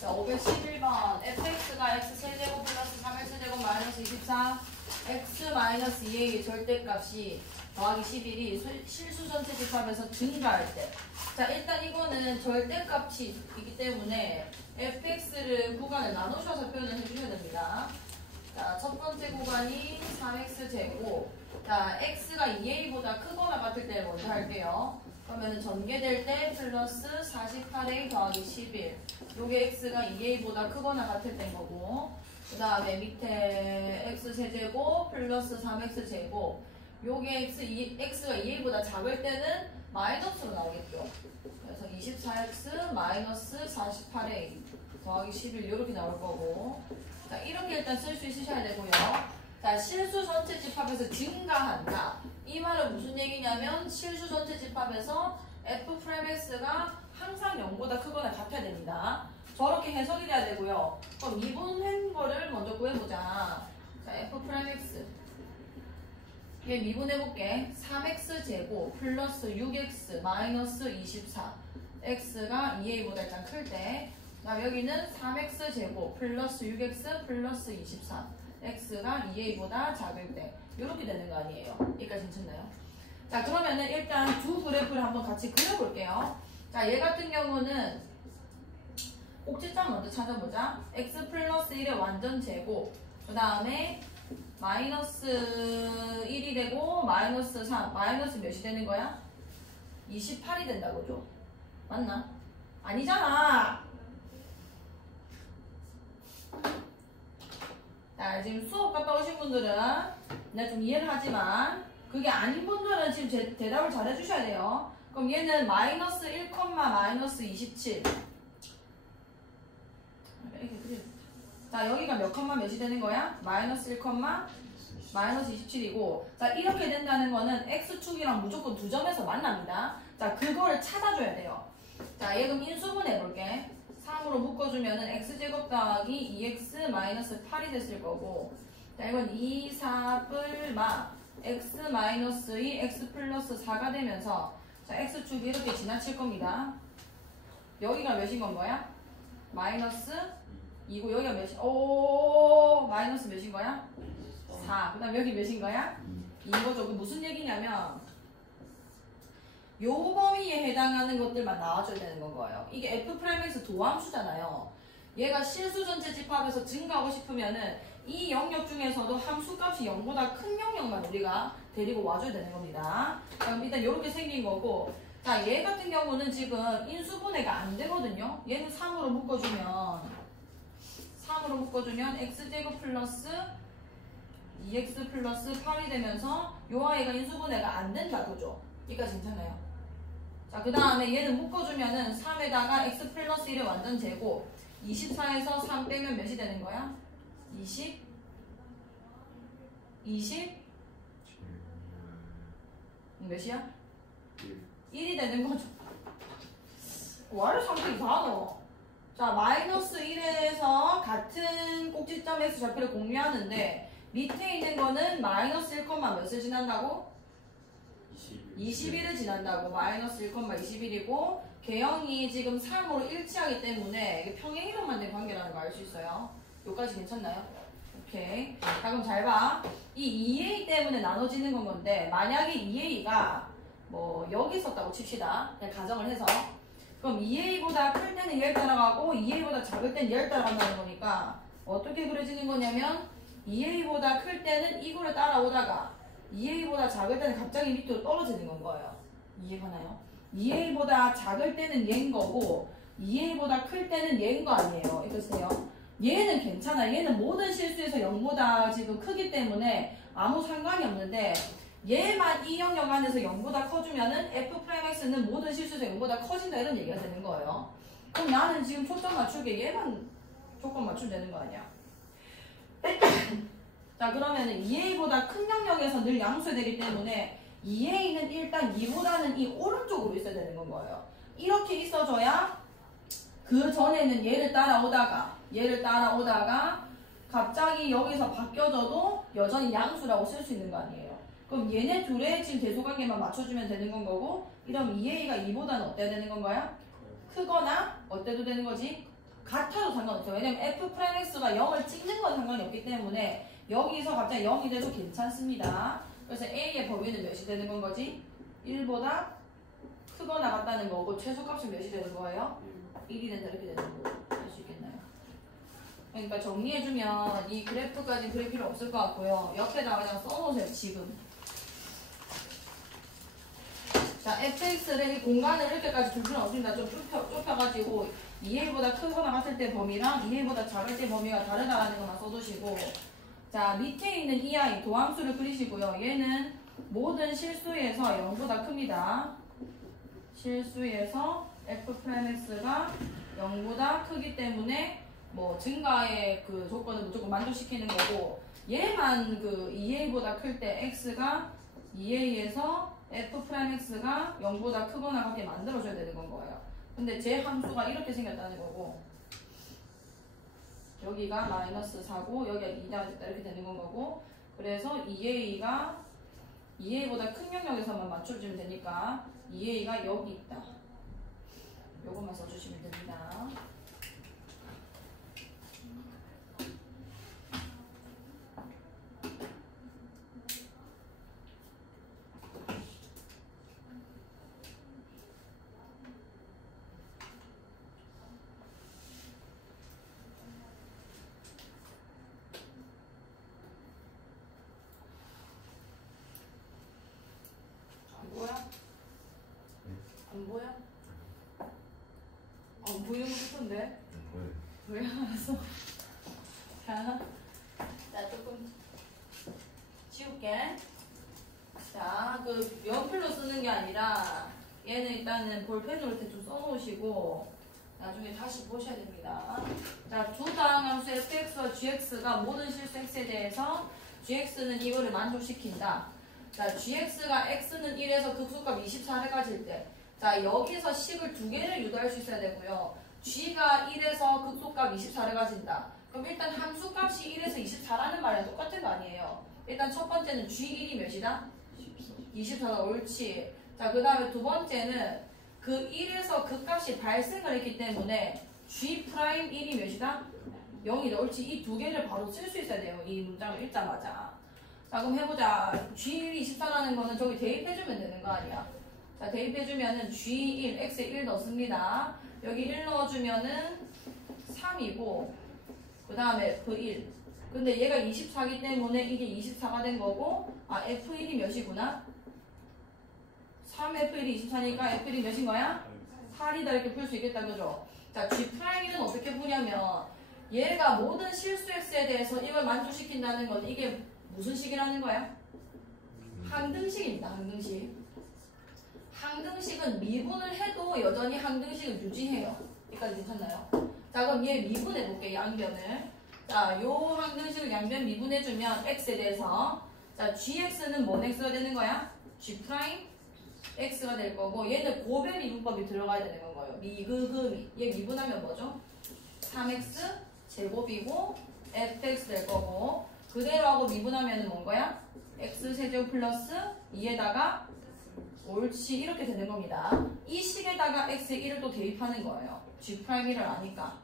자, 511번. fx가 x세제곱 플러스 3x제곱 마이너스 24 x 마이너스 2의 절대값이 더하기 11이 실수 전체 집합에서 증가할 때. 자, 일단 이거는 절대값이 있기 때문에 fx를 구간을 나누셔서 표현을 해주셔야 됩니다. 자, 첫 번째 구간이 3x제곱. 자, x가 2a보다 크거나 같을 때 먼저 할게요. 그러면 전개될 때 플러스 48a 더하기 11. 요게 x가 2a보다 크거나 같을 때인 거고. 그 다음에 밑에 x세제곱 플러스 3x제곱. 요게 x가 2a보다 작을 때는 마이너스로 나오겠죠. 그래서 24x 마이너스 48a 더하기 11 이렇게 나올 거고. 자, 이렇게 일단 쓸 수 있으셔야 되고요. 자, 실수 전체 집합에서 증가한다. 이 말은 무슨 얘기냐면 실수 전체 집합에서 f'x가 항상 0보다 크거나 같아야 됩니다. 저렇게 해석이 돼야 되고요. 그럼 미분한 거를 먼저 구해보자. 자, f'x 얘 미분해볼게. 3x제곱 플러스 6x 마이너스 24 x가 2a보다 일단 클 때. 자, 여기는 3x제곱 플러스 6x 플러스 24 x가 2a보다 작을 때 이렇게 되는 거 아니에요? 여기까지 괜찮나요? 자, 그러면은 일단 두 그래프를 한번 같이 그려볼게요. 자, 얘 같은 경우는 꼭지점 먼저 찾아보자. x 플러스 1의 완전 제곱, 그 다음에 마이너스 1이 되고 마이너스 3, 마이너스 몇이 되는 거야? 28이 된다고 죠. 맞나? 아니잖아. 자, 지금 수업 갔다 오신 분들은 내가 좀 이해를 하지만 그게 아닌 분들은 지금 대답을 잘 해주셔야 돼요. 그럼 얘는 마이너스 1, 마이너스 27. 이렇게 그려. 자, 여기가 몇 컴마 몇이 되는 거야? 마이너스 1, 마이너스 27이고. 자, 이렇게 된다는 거는 x축이랑 무조건 두 점에서 만납니다. 자, 그거를 찾아줘야 돼요. 자, 얘 그럼 인수분 해볼게. 3으로 묶어주면은 x제곱 더하기 2x 마이너스 8이 됐을 거고. 자, 이건 2, 4, 뿔마 x 마이너스 2, x 플러스 4가 되면서 자, x축이 이렇게 지나칠 겁니다. 여기가 몇인 건 거야? 마이너스 2고 여기가 몇이? 오, 마이너스 몇인 거야? 4. 그 다음 여기 몇인 거야? 2거죠. 그 무슨 얘기냐면 요 범위에 해당하는 것들만 나와줘야 되는 건 거예요. 이게 f'x 도함수잖아요. 얘가 실수 전체 집합에서 증가하고 싶으면은 이 영역 중에서도 함수값이 0보다 큰 영역만 우리가 데리고 와줘야 되는 겁니다. 그럼 일단 이렇게 생긴 거고. 자, 얘 같은 경우는 지금 인수분해가 안 되거든요. 얘는 3으로 묶어주면 x제곱 플러스 2x 플러스 8이 되면서 요 아이가 인수분해가 안 된다 그죠? 여기까지 괜찮아요? 자, 그 다음에 얘는 묶어주면은 3에다가 x 플러스 1의 완전 제곱 24에서 3 빼면 몇이 되는 거야? 20? 몇이야? 1이 되는 거죠. 와를 상태 이상하노. 자, 마이너스 1에서 같은 꼭지점 x좌표를 공유하는데 밑에 있는 거는 마이너스 1, 몇을 지난다고? 21을 지난다고. 마이너스 1, 21이고 개형이 지금 3으로 일치하기 때문에 이게 평행이동만 된 관계라는 거 알 수 있어요. 여기까지 괜찮나요? 오케이. 자, 그럼 잘 봐. 이 2a 때문에 나눠지는 건 건데 만약에 2a가 뭐 여기 있었다고 칩시다. 그냥 가정을 해서. 그럼 2a보다 클 때는 얘를 따라가고 2a보다 작을 때는 얘를 따라간다는 거니까 어떻게 그려지는 거냐면 2a보다 클 때는 이거를 따라오다가 2a보다 작을 때는 갑자기 밑으로 떨어지는 건 거예요. 이해가나요? 2a보다 작을 때는 얘인 거고 2a보다 클 때는 얘인 거 아니에요. 이거 보세요. 얘는 괜찮아. 얘는 모든 실수에서 0보다 지금 크기 때문에 아무 상관이 없는데 얘만 이 영역 안에서 0보다 커주면은 f'x는 모든 실수에서 0보다 커진다 이런 얘기가 되는 거예요. 그럼 나는 지금 초점 맞추게 얘만 조건 맞추면 되는 거 아니야? 자, 그러면은 2a보다 큰 영역에서 늘 양수되기 때문에 2a는 일단 2보다는 이 오른쪽으로 있어야 되는 건 거예요. 이렇게 있어줘야 그 전에는 얘를 따라오다가 갑자기 여기서 바뀌어져도 여전히 양수라고 쓸 수 있는 거 아니에요. 그럼 얘네 둘의 지금 대소관계만 맞춰주면 되는 건 거고 이러면 2a가 2보다는 어때야 되는 건 거야? 크거나 어때도 되는 거지? 같아도 상관없어요. 왜냐면 F'X가 0을 찍는 건 상관이 없기 때문에 여기서 갑자기 0이 돼도 괜찮습니다. 그래서 A의 범위는 몇이 되는 건 거지? 1보다 크거나 같다는 거고 최소값은 몇이 되는 거예요? 1이 된다 이렇게 되는 거 알 수 있겠나요? 그러니까 정리해주면 이 그래프까지 그릴 필요 없을 것 같고요. 옆에다가 그냥 써놓으세요. 지금. 자, fx를 이 공간을 이렇게까지 둘 필요는 없습니다. 좀 좁혀가지고 2a보다 크거나 같을 때 범위랑 2a보다 작을 때 범위가 다르다라는 것만 써두시고 자, 밑에 있는 이 아이 도함수를 그리시고요. 얘는 모든 실수에서 0보다 큽니다. 실수에서 f'x가 0보다 크기 때문에 뭐 증가의 그 조건을 무조건 만족시키는 거고 얘만 그 2a보다 클 때 x가 2a에서 f'x가 0보다 크거나 같게 만들어줘야 되는 건 거예요. 근데 제 함수가 이렇게 생겼다는 거고 여기가 마이너스 4고 여기가 2다 이렇게 되는 건 거고 그래서 2a가 2a보다 큰 영역에서만 맞춰주면 되니까 2a가 여기 있다. 요것만 써주시면 됩니다. 안 보여? 안 보이는 거 싶은데? 왜 알았어? 자, 조금 지울게. 자, 그 연필로 쓰는 게 아니라 얘는 일단은 볼펜으로 이렇게 좀 써놓으시고 나중에 다시 보셔야 됩니다. 자, 두 다항함수 fx와 gx가 모든 실수 x에 대해서 gx는 이거를 만족시킨다. 자, gx가 x는 1에서 극소값 24를 가질 때 자, 여기서 식을 두 개를 유도할 수 있어야 되고요. g가 1에서 극소값 24를 가진다. 그럼 일단 함수값이 1에서 24라는 말이랑 똑같은 거 아니에요. 일단 첫 번째는 g1이 몇이다? 24가 옳지. 자, 그 다음에 두 번째는 그 1에서 그 값이 발생을 했기 때문에 g'1이 몇이다? 0이다. 옳지. 이 두 개를 바로 쓸 수 있어야 돼요. 이 문장을 읽자마자. 자, 그럼 해보자. g1이 24라는 거는 저기 대입해주면 되는 거 아니야. 자, 대입해주면은 G1, X에 1 넣습니다. 여기 1 넣어주면은 3이고, 그 다음에 F1. 근데 얘가 24기 때문에 이게 24가 된 거고, 아, F1이 몇이구나? 3F1이 24니까 F1이 몇인 거야? 8이다. 이렇게 풀 수 있겠다. 그죠? 자, G'1은 어떻게 푸냐면, 얘가 모든 실수 X에 대해서 이걸 만족시킨다는 건 이게 무슨 식이라는 거야? 항등식입니다. 항등식. 항등식은 미분을 해도 여전히 항등식을 유지해요. 여기까지 괜찮나요? 자, 그럼 얘 미분해 볼게요. 양변을. 자, 요 항등식을 양변 미분해주면 x에 대해서 자, gx는 뭔 x가 되는 거야? g' x가 될 거고 얘는 고배 미분법이 들어가야 되는 거예요. 미그금이. 얘 미분하면 뭐죠? 3x 제곱이고 fx 될 거고 그대로 하고 미분하면 뭔 거야? x세제곱 플러스 2에다가 옳지 이렇게 되는 겁니다. 이 식에다가 x에 1을 또 대입하는 거예요. g'1을 아니까.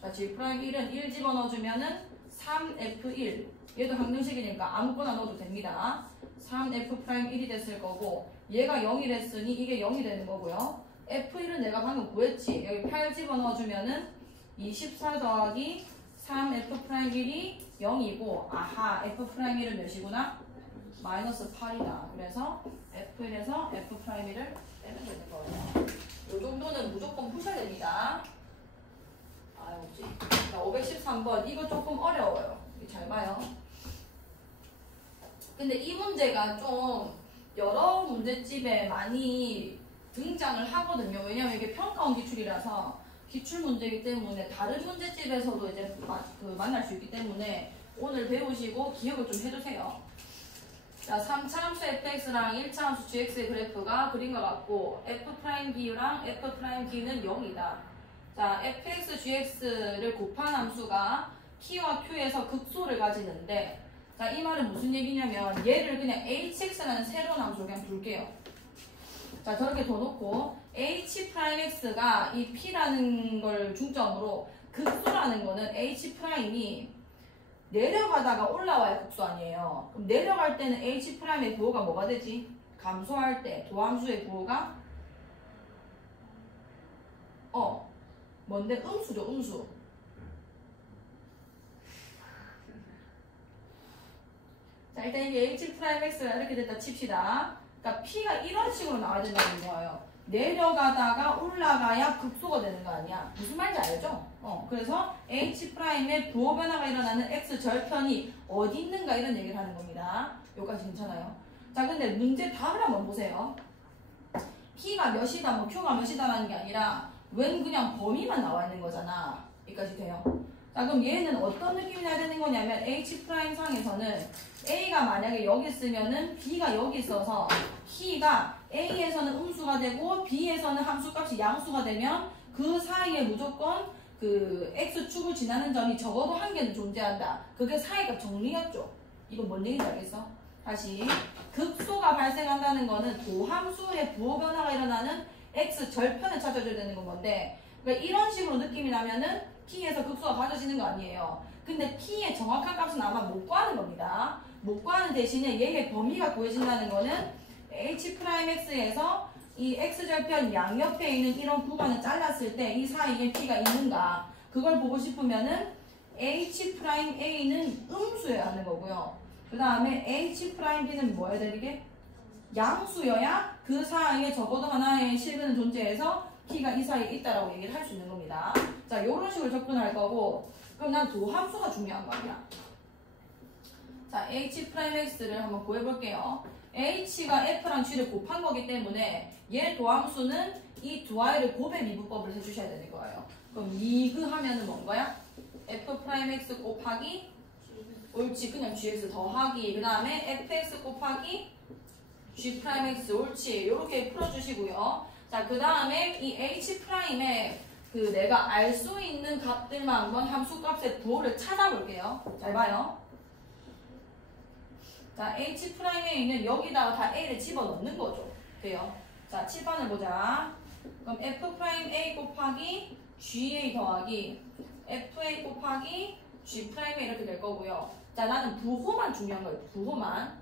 자, g'1은 1 집어넣어주면은 3f1 얘도 항등식이니까 아무거나 넣어도 됩니다. 3f'1이 됐을 거고 얘가 0이 됐으니 이게 0이 되는 거고요. f1은 내가 방금 구했지. 여기 8 집어넣어주면은 24 더하기 3f'1이 0이고 아하 f'1은 몇이구나? 마이너스 8이다. 그래서 F1에서 F'1을 빼면 되는 거예요. 이 정도는 무조건 푸셔야 됩니다. 아, 뭐지? 513번. 이거 조금 어려워요. 잘 봐요. 근데 이 문제가 좀 여러 문제집에 많이 등장을 하거든요. 왜냐면 이게 평가원 기출이라서 기출 문제이기 때문에 다른 문제집에서도 이제 만날 수 있기 때문에 오늘 배우시고 기억을 좀 해두세요. 자, 3차 함수 fx랑 1차 함수 gx의 그래프가 그림과 같고 f'B랑 f'B는 0이다. 자, fx, gx를 곱한 함수가 p와 q에서 극소를 가지는데 자, 이 말은 무슨 얘기냐면 얘를 그냥 hx라는 새로운 함수로 그냥 둘게요. 자, 저렇게 둬놓고 H'X가 이 P라는 걸 중점으로 극소라는 거는 H'이 내려가다가 올라와야 극소 아니에요. 그럼 내려갈 때는 H'의 부호가 뭐가 되지? 감소할 때 도함수의 부호가 뭔데? 음수죠, 음수. 자, 일단 이게 H'X가 이렇게 됐다 칩시다. 그러니까 P가 이런 식으로 나와야 된다는 거예요. 내려가다가 올라가야 극소가 되는 거 아니야. 무슨 말인지 알죠? 그래서 H'의 부호 변화가 일어나는 X 절편이 어디 있는가 이런 얘기를 하는 겁니다. 여기까지 괜찮아요? 자, 근데 문제 답을 한번 보세요. P가 몇이다, 뭐 Q가 몇이다라는 게 아니라 웬 그냥 범위만 나와 있는 거잖아. 여기까지 돼요. 자, 그럼 얘는 어떤 느낌이 나야 되는 거냐면 H'상에서는 A가 만약에 여기 있으면은 B가 여기 있어서 P가 A에서는 음수가 되고 B에서는 함수값이 양수가 되면 그 사이에 무조건 그 X축을 지나는 점이 적어도 한 개는 존재한다. 그게 사이값 정리였죠. 이거 뭔 얘기인지 알겠어? 다시 극소가 발생한다는 거는 도함수의 부호 변화가 일어나는 X 절편을 찾아줘야 되는 건데 그러니까 이런 식으로 느낌이 나면은 P에서 극소가 가져지는 거 아니에요. 근데 P의 정확한 값은 아마 못 구하는 겁니다. 못 구하는 대신에 얘의 범위가 구해진다는 거는 H'X에서 이 X절편 양옆에 있는 이런 구간을 잘랐을 때 이 사이에 P가 있는가 그걸 보고 싶으면은 H'A는 음수여야 하는 거고요. 그 다음에 H'B는 뭐여야 되게? 양수여야 그 사이에 적어도 하나의 실근은 존재해서 P가 이 사이에 있다라고 얘기를 할 수 있는 겁니다. 자, 요런 식으로 접근할 거고 그럼 난 도함수가 중요한 거 아니야. 자, H'X를 한번 구해볼게요. H가 F랑 G를 곱한 거기 때문에 얘 도함수는 이 두 아이를 곱의 미분법을 해주셔야 되는 거예요. 그럼 리그 하면은 뭔 거야? F'X 곱하기 옳지 그냥 gx 더하기 그 다음에 fx 곱하기 g'x 옳지 요렇게 풀어주시고요. 자, 그 다음에 이 h'의 그 내가 알 수 있는 값들만 한번 함수값의 부호를 찾아볼게요. 잘 봐요. 자, h'에 있는 여기다가 다 a를 집어넣는 거죠. 돼요. 자, 칠판을 보자. 그럼 f'A 곱하기 ga 더하기 fa 곱하기 g' 이렇게 될 거고요. 자, 나는 부호만 중요한 거예요. 부호만.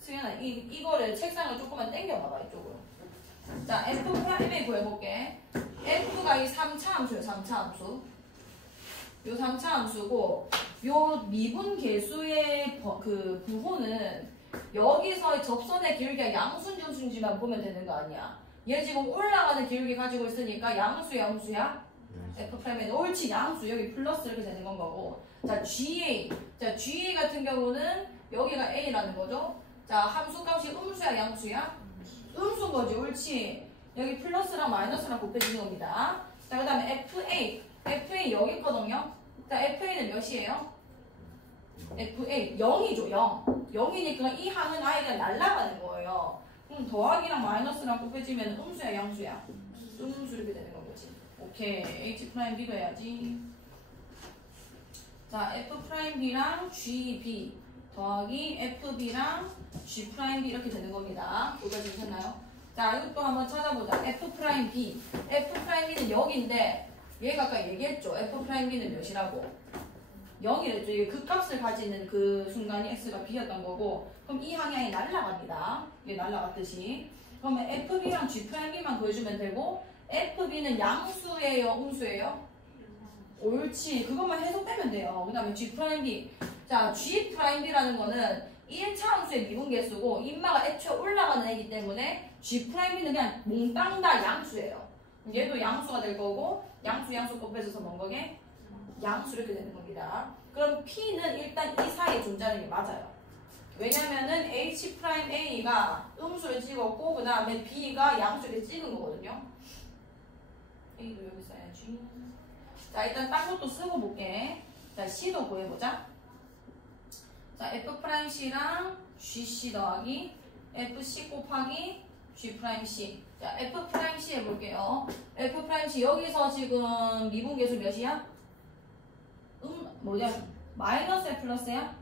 승현아, 이거를 책상을 조금만 당겨봐봐, 이쪽으로. 자, F'A 구해볼게. F가 이 3차 함수예요, 3차 함수. 요 3차 함수고, 요 미분 계수의 그 부호는 여기서의 접선의 기울기가 양수인지 보면 되는 거 아니야. 얘 지금 올라가는 기울기 가지고 있으니까 양수야, 음수야? F'는 옳지 양수 여기 플러스 이렇게 되는 건 거고 자 GA 자 GA 같은 경우는 여기가 A라는 거죠. 자 함수값이 음수야 양수야? 음수인 거지 옳지 여기 플러스랑 마이너스랑 곱해지는 겁니다. 자 그 다음에 FA 여기 있거든요. 자 FA는 몇이에요? FA 0이죠 0이니까 이 항은 아예 그냥 날아가는 거예요. 그럼 더하기랑 마이너스랑 곱해지면 음수야 양수야? 음수 이렇게 되는 거지. 오케이 H'B도 해야지. 자 F'B랑 GB 더하기 FB랑 G'B 이렇게 되는 겁니다. 여기까지 괜찮나요? 자 이것도 한번 찾아보자. F'B F'B는 여기인데 얘가 아까 얘기했죠. F'B는 몇이라고 0이랬죠. 이게 극값을 가지는 그 순간이 X가 B였던 거고 그럼 이 항이 날아갑니다. 이게 날아갔듯이 그러면 FB랑 G'B만 구해주면 되고 FB는 양수예요? 음수예요? 옳지. 그것만 해석되면 돼요. 그 다음에 G'B. 자, G'B라는 거는 1차 함수의 미분계수고 인마가 애초에 올라가는 애기 때문에 G'B는 그냥 몽땅 다 양수예요. 얘도 양수가 될 거고 양수 곱해져서 뭔 거게? 양수 이렇게 되는 겁니다. 그럼 P는 일단 이 사이에 존재하는 게 맞아요. 왜냐면은 H'A가 음수를 찍었고 그 다음에 B가 양수를 찍은 거거든요. A도 여기 써야지. 자 일단 딴 것도 쓰고 볼게. 자 C도 구해보자. 자 F'C랑 GC 더하기 FC 곱하기 G'C. 자 F'C 해볼게요. F'C 여기서 지금 미분계수 몇이야? 뭐냐? 마이너스야 플러스야?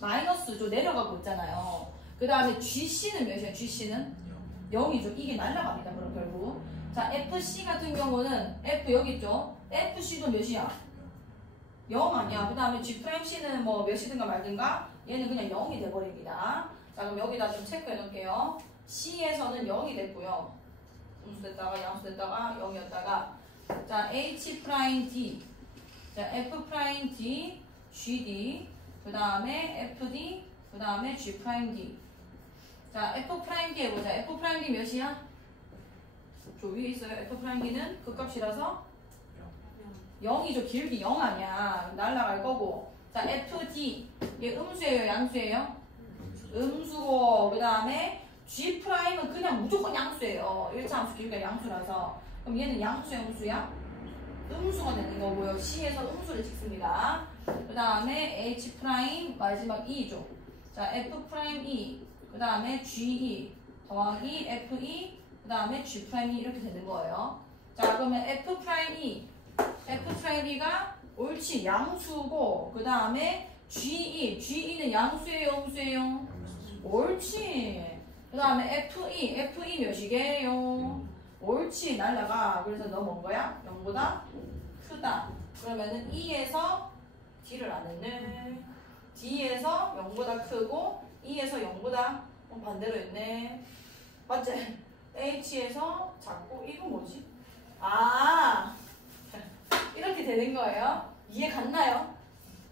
마이너스죠. 내려가고 있잖아요. 그 다음에 GC는 몇이야? GC는? 0이죠. 이게 날라갑니다. 그럼 결국. 자, FC 같은 경우는 F 여기 있죠. FC도 몇이야? 0 아니야. 그 다음에 G'C는 뭐 몇이든가 말든가 얘는 그냥 0이 돼버립니다. 자, 그럼 여기다 좀 체크해 놓을게요. C에서는 0이 됐고요. 음수됐다가 양수됐다가 0이었다가 자, H'D 자, F'D GD 그 다음에 FD 그 다음에 G'D 자, F'D 해보자. F'D 몇이야? 저 위에 있어요. F'D는 극값이라서 0이죠. 기울기 0 아니야. 날라갈 거고. 자, FD. 얘 음수예요? 양수예요? 음수고, 그 다음에 G'은 그냥 무조건 양수예요. 1차 함수 기울기가 양수라서. 그럼 얘는 양수야, 음수야? 음수가 되는 거고요. C에서 음수를 찍습니다. 그 다음에 H' 마지막 E죠. 자, F'E. 그 다음에 GE 더하기 FE. 그 다음에 G'E 이렇게 되는 거예요. 자, 그러면 F'E가 옳지 양수고 그 다음에 G'는 양수예요 음수예요? 옳지. 그 다음에 FE 몇이게요? 옳지 날라가. 그래서 너 뭔 거야? 0보다 크다. 그러면은 E에서 D를 안 했네. D에서 0보다 크고 E에서 0보다 반대로 했네. 맞지? H에서 작고 이거 뭐지? 아 이렇게 되는 거예요. 이해 갔나요?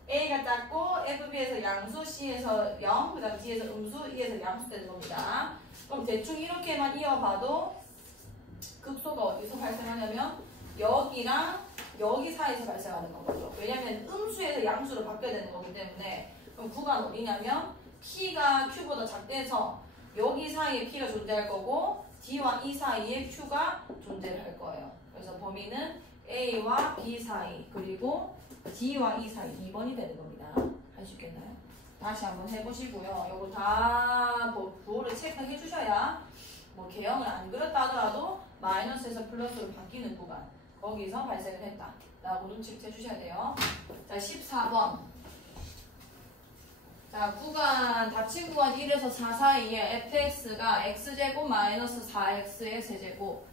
A가 작고 FB에서 양수, C에서 0, 그 다음 D에서 음수, E에서 양수 되는 겁니다. 그럼 대충 이렇게만 이어봐도 극소가 어디서 발생하냐면 여기랑 여기 사이에서 발생하는 거죠. 왜냐면 음수에서 양수로 바뀌어야 되는 거기 때문에. 그럼 구간 어디냐면 P가 Q보다 작대서 여기 사이에 P가 존재할 거고 D와 E 사이에 Q가 존재를 할 거예요. 그래서 범위는 A와 B 사이 그리고 D와 E 사이 2번이 되는 겁니다. 할 수 있겠나요? 다시 한번 해보시고요. 요거 다 부호를 체크해 주셔야 뭐 개형을 안 그렸다 하더라도 마이너스에서 플러스로 바뀌는 구간 거기서 발생을 했다 라고 눈치를 채주셔야 돼요. 자 14번 자 구간 닫힌 구간 1에서 4 사이에 fx가 x제곱 마이너스 4x의 세제곱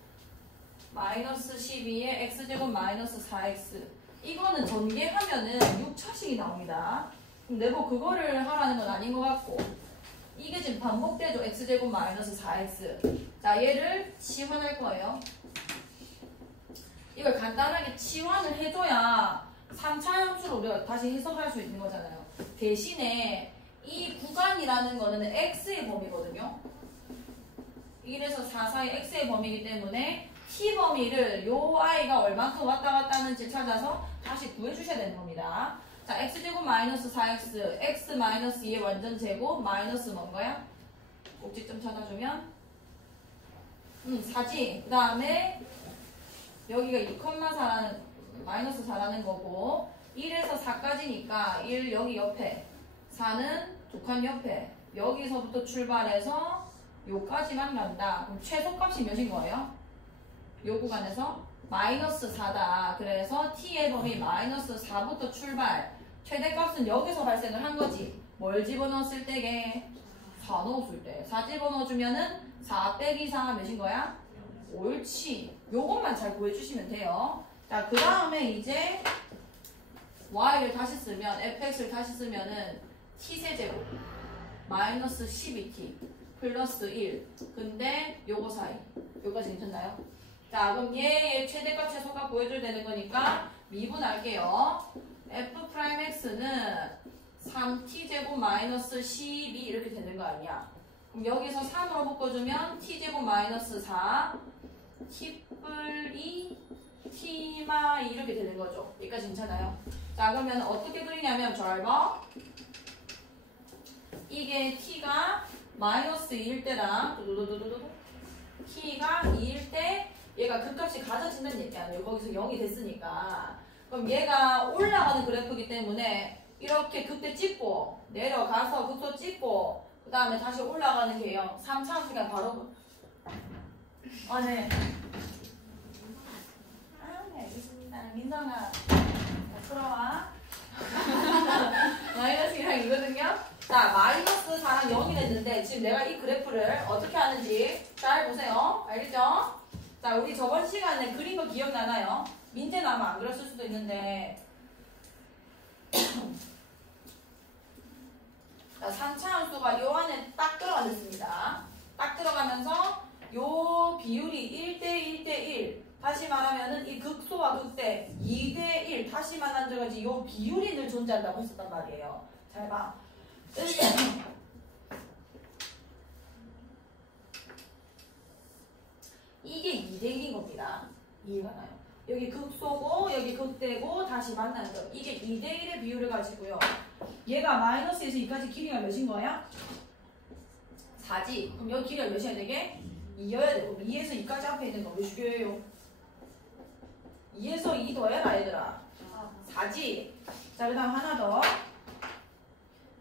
마이너스 12에 x제곱 마이너스 4x 이거는 전개하면은 6차식이 나옵니다. 근데 뭐 그거를 하라는 건 아닌 것 같고 이게 지금 반복되죠. x제곱 마이너스 4x 자 얘를 치환할 거예요. 이걸 간단하게 치환을 해줘야 3차 함수로 우리가 다시 해석할 수 있는 거잖아요. 대신에 이 구간이라는 거는 x의 범위거든요. 1에서 4 사이 x의 범위이기 때문에 t 범위를 요 i가 얼만큼 왔다 갔다 하는지 찾아서 다시 구해주셔야 되는 겁니다. 자, x제곱 마이너스 4x, x 마이너스 2의 완전 제곱 마이너스 뭔 거야? 꼭지점 찾아주면 4지. 그 다음에 여기가 2,4라는 마이너스 4라는 거고 1에서 4까지니까 1 여기 옆에 4는 두 칸 옆에 여기서부터 출발해서 요까지만 간다. 그럼 최소값이 몇인 거예요? 요 구간에서 마이너스 4다. 그래서 t의 범위 마이너스 4부터 출발. 최대값은 여기서 발생을 한 거지. 뭘 집어넣었을 때게? 4 넣었을 때. 4 집어넣어주면은 4 빼기 4 몇인 거야? 옳지. 요것만 잘 구해주시면 돼요. 자, 그 다음에 이제 y를 다시 쓰면 fx를 다시 쓰면은 t세제곱 마이너스 12t 플러스 1 근데 요거 사이 요까지 괜찮나요? 자 그럼 얘의 최대값 최소값 구해줘야 되는 거니까 미분할게요. f'x는 3t제곱 마이너스 12 이렇게 되는 거 아니야. 그럼 여기서 3으로 묶어주면 t제곱 마이너스 4 t뿔2 t마 이렇게 되는 거죠. 여기까지 괜찮아요? 자 그러면 어떻게 그리냐면 잘 봐. 이게 t가 마이너스 2일 때랑 t가 2일 때 얘가 극값이 가져진다는 얘기 아니에요. 거기서 0이 됐으니까. 그럼 얘가 올라가는 그래프이기 때문에 이렇게 극대 찍고 내려가서 극소 찍고 그 다음에 다시 올라가는 개형 3차 함수가 바로 아 네. 아 네 알겠습니다. 민성아 들어와. 마이너스 1이랑 이거든요. 자 마이너스 4랑 0이 됐는데 지금 내가 이 그래프를 어떻게 하는지 자 잘 보세요. 알겠죠? 자, 우리 저번 시간에 그린 거 기억나나요? 민재는 아마 안 그렸을 수도 있는데 자, 3차 함수가 요 안에 딱 들어가겠습니다. 딱 들어가면서 요 비율이 1대1대1 다시 말하면은 이 극소와 극대 2대1 다시 말한 적까지 요 비율이 늘 존재한다고 했었단 말이에요. 잘 봐. 이게 2대1인 겁니다. 이해가 나요? 여기 극소고 여기 극대고 다시 만나는 거. 이게 2대1의 비율을 가지고요. 얘가 마이너스에서 2까지 길이가 몇인 거야? 4지. 그럼 여기 길이가 몇이어야 되게? 2여야 돼. 그럼 2에서 2까지 앞에 있는 거 몇 주교예요? 2에서 2 더해라 얘들아. 4지. 자, 그 다음 하나 더.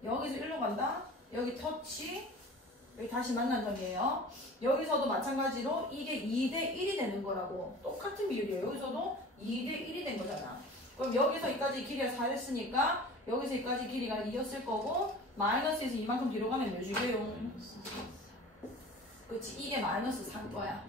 여기서 1로 간다. 여기 터치. 여기 다시 만난다이에요. 여기서도 마찬가지로 이게 2대1이 되는 거라고. 똑같은 비율이에요. 여기서도 2대1이 된 거잖아. 그럼 여기서 2까지 길이가 4였으니까 여기서 2까지 길이가 2였을 거고 마이너스에서 이만큼 뒤로 가면 몇 주게요? 그렇지. 이게 마이너스 3거야.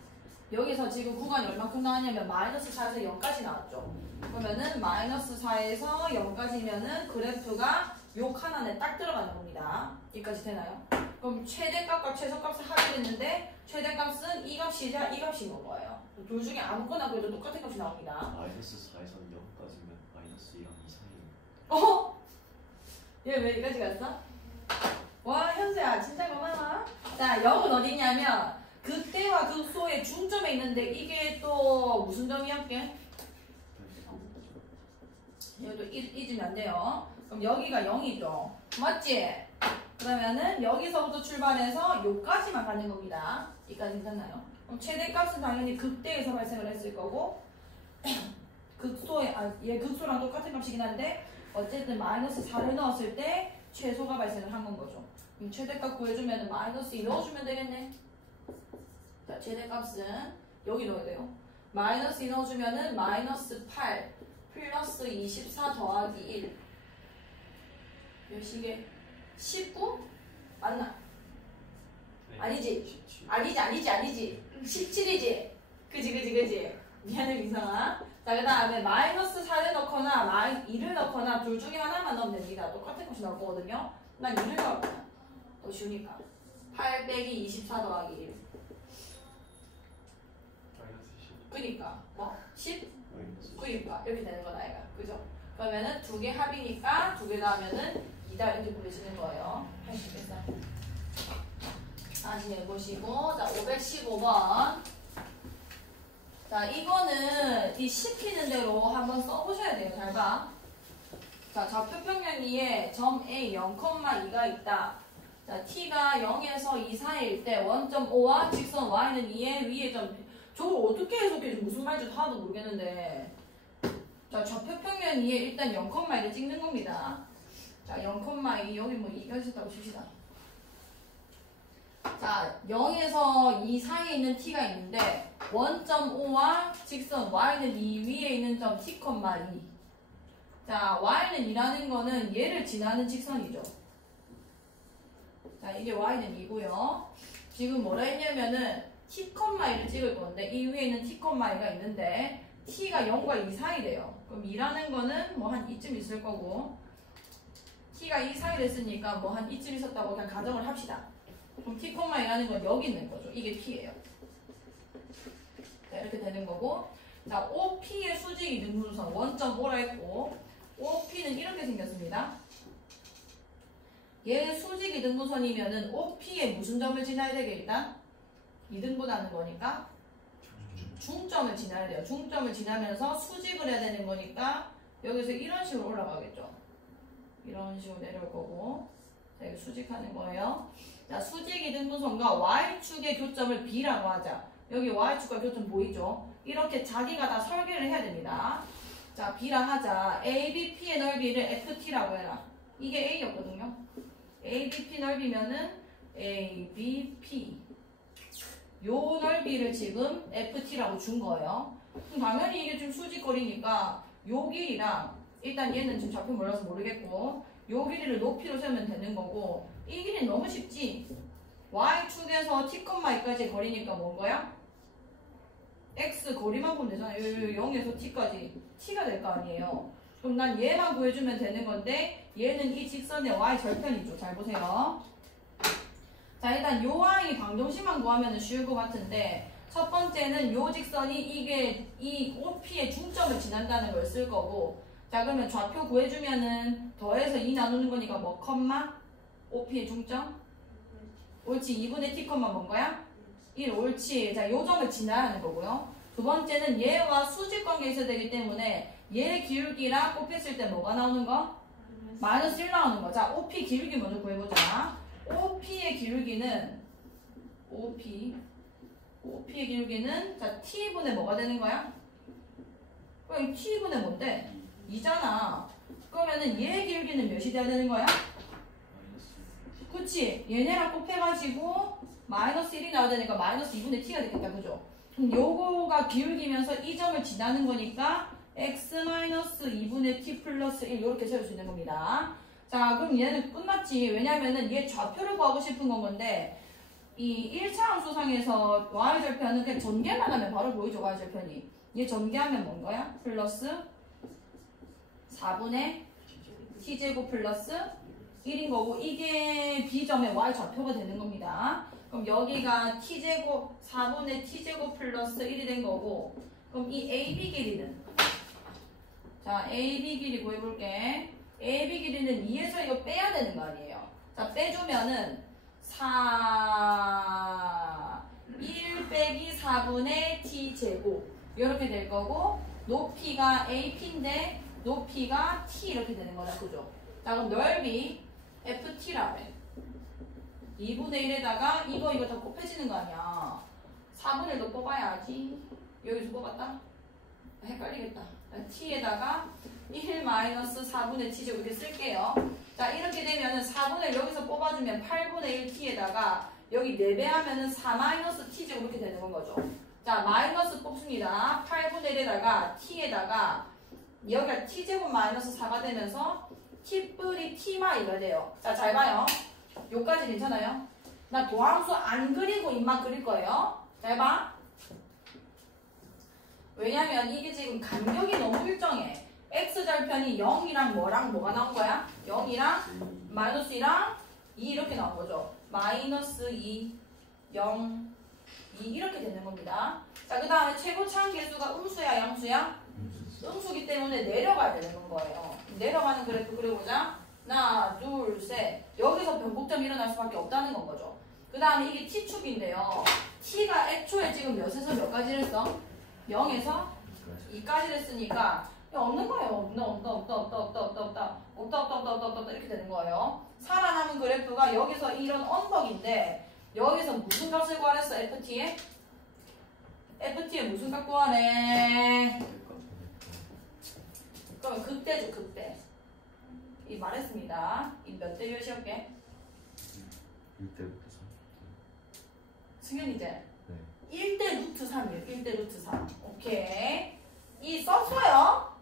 여기서 지금 구간이 얼마큼 나왔냐면 마이너스 4에서 0까지 나왔죠. 그러면은 마이너스 4에서 0까지면은 그래프가 요 칸 안에 딱 들어가는 겁니다. 여기까지 되나요? 그럼 최대값과 최소값을 합의했는데 최대값은 이 값이자 이 값인 거예요. 둘 중에 아무거나 그래도 똑같은 값이 나옵니다. 마이너스 4에서 0까지면 마이너스 2랑 2 사이. 어? 얘 왜 여기까지 갔어? 와, 현수야 진짜 고마워. 자, 0은 어디냐면 극대와 극소의 중점에 있는데 이게 또 무슨 점이었게? 여기도 잊으면 안 돼요. 그럼 여기가 0이죠. 맞지? 그러면은 여기서부터 출발해서 요까지만 가는 겁니다. 여기까지 괜찮나요? 그럼 최대값은 당연히 극대에서 발생을 했을 거고 극소에 얘 극소랑 똑같은 값이긴 한데 어쨌든 마이너스 4를 넣었을 때 최소가 발생을 한 건 거죠. 그럼 최대값 구해주면 마이너스 2 넣어주면 되겠네. 자, 최대값은 여기 넣어야 돼요. 마이너스 2 넣어주면은 마이너스 8 플러스 24 더하기 1 몇이게? 19? 맞나? 네. 아니지? 17. 아니지 17이지? 그지 미안해 민성아. 자, 그 다음에 마이너스 4를 넣거나 2를 넣거나 둘 중에 하나만 넣으면 됩니다. 똑같은 것이 나올 거거든요. 난 2를 넣을 거야. 더 쉬우니까 8 빼기 24 더하기 1 마이너스 10. 그니까 뭐? 10? 마이너스 10. 그니까 이렇게 되는 거다 얘가. 그죠? 그러면은 두 개 합이니까 두 개 더하면은 2다 이렇게 보여지는 거예요. 할 수 있겠어? 다시 해보시고 자 515번 자 이거는 이 시키는 대로 한번 써보셔야 돼요. 잘 봐. 자 좌표평면 위에 점 A 0,2가 있다. 자 t가 0에서 2 사이일 때 원점 O와 직선 y는 2의 위에 점 저걸 어떻게 해석해줘? 무슨 말인지 하나도 모르겠는데 자 좌표평면 위에 일단 0,2를 찍는 겁니다. 자 0,2 여기 뭐 2가 있었다고 칩시다. 자 0에서 2 사이에 있는 t가 있는데 원점 O와 직선 y는 2 위에 있는 점 t, 2 자 y는 2라는 거는 얘를 지나는 직선이죠. 자 이게 y는 2고요. 지금 뭐라 했냐면은 t, 2를 찍을 건데 이 위에 있는 t, 2가 있는데 t가 0과 2 사이래요. 그럼 2라는 거는 뭐 한 이쯤 있을 거고 t가 2 사이를 했으니까 뭐 한 이쯤 있었다고 그냥 가정을 합시다. 그럼 t, 2라는 건 여기 있는 거죠. 이게 p예요. 자, 이렇게 되는 거고 자 OP의 수직 이등분선 원점 O라 했고 OP는 이렇게 생겼습니다. 얘 수직 이등분선이면은 OP에 무슨 점을 지나야 되게 일단? 이등분하는 거니까 중점을 지나야 돼요. 중점을 지나면서 수직을 해야 되는 거니까 여기서 이런 식으로 올라가겠죠. 이런 식으로 내려올 거고 자 이거 수직하는 거예요. 자 수직 이등분선과 Y축의 교점을 B라고 하자. 여기 Y축과 교점 보이죠? 이렇게 자기가 다 설계를 해야 됩니다. 자 B라 하자. ABP의 넓이를 FT라고 해라. 이게 A였거든요. ABP 넓이면은 ABP 요 넓이를 지금 FT라고 준 거예요. 그럼 당연히 이게 좀 수직거리니까 요 길이랑 일단 얘는 지금 좌표 몰라서 모르겠고 요 길이를 높이로 세우면 되는 거고 이 길이는 너무 쉽지. y축에서 t,이까지 거리니까 뭔 거야? x 거리만 보면 되잖아요. 0에서 t까지 t가 될 거 아니에요. 그럼 난 얘만 구해주면 되는 건데 얘는 이 직선의 y 절편이죠. 잘 보세요. 자, 일단 요 y 방정식만 구하면 쉬울 것 같은데 첫 번째는 요 직선이 이게 이 OP의 중점을 지난다는 걸 쓸 거고, 자 그러면 좌표 구해주면은 더해서 2 나누는 거니까 뭐 컴마? OP의 중점? 옳지. 2분의 t 컴마 뭔 거야? 1. 옳지. 자, 요 점을 지나야 하는 거고요. 두 번째는 얘와 수직 관계가 있어야 되기 때문에 얘 기울기랑 곱했을 때 뭐가 나오는 거? 마이너스 1 나오는 거. 자, OP 기울기 먼저 구해보자. OP의 기울기는 OP의 기울기는 자 t분의 뭐가 되는 거야? 그럼 t분의 뭔데? 2잖아. 그러면은 얘 기울기는 몇이 돼야 되는 거야? 그치? 얘네랑 곱해가지고 마이너스 1이 나와야 되니까 마이너스 2분의 t가 되겠다. 그죠? 그럼 요거가 기울기면서 이 점을 지나는 거니까 x 마이너스 2분의 t 플러스 1 이렇게 세울 수 있는 겁니다. 자, 그럼 얘는 끝났지. 왜냐면은 얘 좌표를 구하고 싶은 건 건데 이 1차 함수상에서 y절편은 그냥 전개만 하면 바로 보이죠. y절편이. 얘 전개하면 뭔 거야? 플러스 4분의 t제곱 플러스 1인 거고, 이게 b점의 y좌표가 되는 겁니다. 그럼 여기가 t제곱 4분의 t제곱 플러스 1이 된 거고, 그럼 이 AB 길이는, 자 AB 길이 구해볼게. AB 길이는 2에서 이거 빼야 되는 거 아니에요. 자, 빼주면은 1 빼기 4분의 t제곱 이렇게 될 거고, 높이가 AP인데 높이가 t 이렇게 되는 거다. 그죠? 자, 그럼 넓이 FT라고 해. 2분의 1에다가 이거 다 곱해지는 거 아니야. 4분의 1도 뽑아야지. 여기서 뽑았다? 헷갈리겠다. t에다가 1 마이너스 4분의 t제곱 이렇게 쓸게요. 자, 이렇게 되면은 4분의 1 여기서 뽑아주면 8분의 1 t에다가 여기 4배 하면은 4 마이너스 t제곱 이렇게 되는 건 거죠. 자, 마이너스 뽑습니다. 8분의 1에다가 t에다가 여기가 t제곱 마이너스 4가 되면서 t 뿌리 t마이가 돼요. 자, 잘 봐요. 요까지 괜찮아요? 나 도함수 안 그리고 입만 그릴 거예요. 잘 봐. 왜냐면 이게 지금 간격이 너무 일정해. x절편이 0이랑 뭐가 나온 거야? 0이랑 마이너스 2랑 2 이렇게 나온 거죠. 마이너스 2, 0, 2 이렇게 되는 겁니다. 자, 그 다음에 최고차항 계수가 음수야, 양수야? 음수기 때문에 내려가야 되는 거예요. 내려가는 그래프 그려보자. 하나, 둘, 셋. 여기서 변곡점이 일어날 수밖에 없다는 건 거죠. 그 다음에 이게 t축인데요. t가 애초에 지금 몇에서 몇까지 했어? 0에서 2까지 됐으니까 없는 거예요. 없다 이렇게 되는 거예요. 살아남은 그래프가 여기서 이런 언덕인데 여기서 무슨 값을 구하랬어? FT에? FT에 무슨 값 구하래? 그러면 극대죠, 극대. 이 말했습니다. 이 몇 대 몇이었게? 1대부터 3. 승현이 이제? 네. 1대 루트 3이에요. 1대 루트 3. 오케이. 이 썼어요?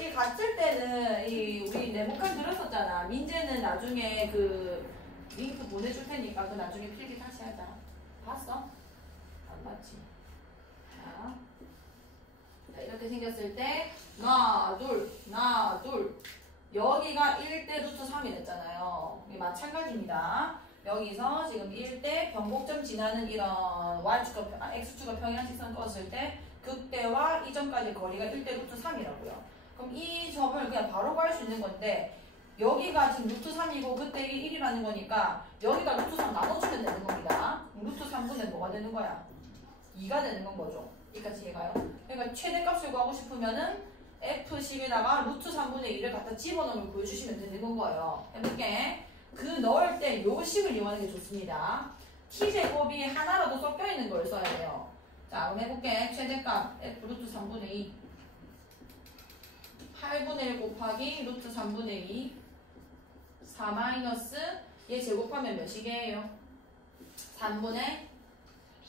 이 갔을 때는 우리 네모칸 그렸었잖아. 민재는 나중에 그 링크 보내줄 테니까 그 나중에 필기 다시 하자. 봤어? 안 봤지? 자, 이렇게 생겼을 때 하나 둘 여기가 1대 루트 3이 됐잖아요. 이게 마찬가지입니다. 여기서 지금 1대 변곡점 지나는 이런 y축과 x축과 평행한 직선 떴을 때 극대와 이 점까지 거리가 1대 루트 3이라고요. 그럼 이 점을 그냥 바로 구할 수 있는 건데 여기가 지금 루트 3이고 그때 1이라는 거니까 여기가 루트 3 나눠주면 되는 겁니다. 루트 3분의 뭐가 되는 거야? 2가 되는 건 거죠. 여기까지 이해가요? 그러니까 최대값을 구하고 싶으면은 F10에다가 루트 3분의 2를 갖다 집어넣으면 구해주시면 되는 건 거예요. 해볼게. 그 넣을 때 요 식을 이용하는 게 좋습니다. t제곱이 하나라도 섞여있는 걸 써야 돼요. 자, 그럼 해볼게. 최대값 F 루트 3분의 2 8분의 1 곱하기 루트 3분의 2 4 마이너스 얘 제곱하면 몇이게요? 3분의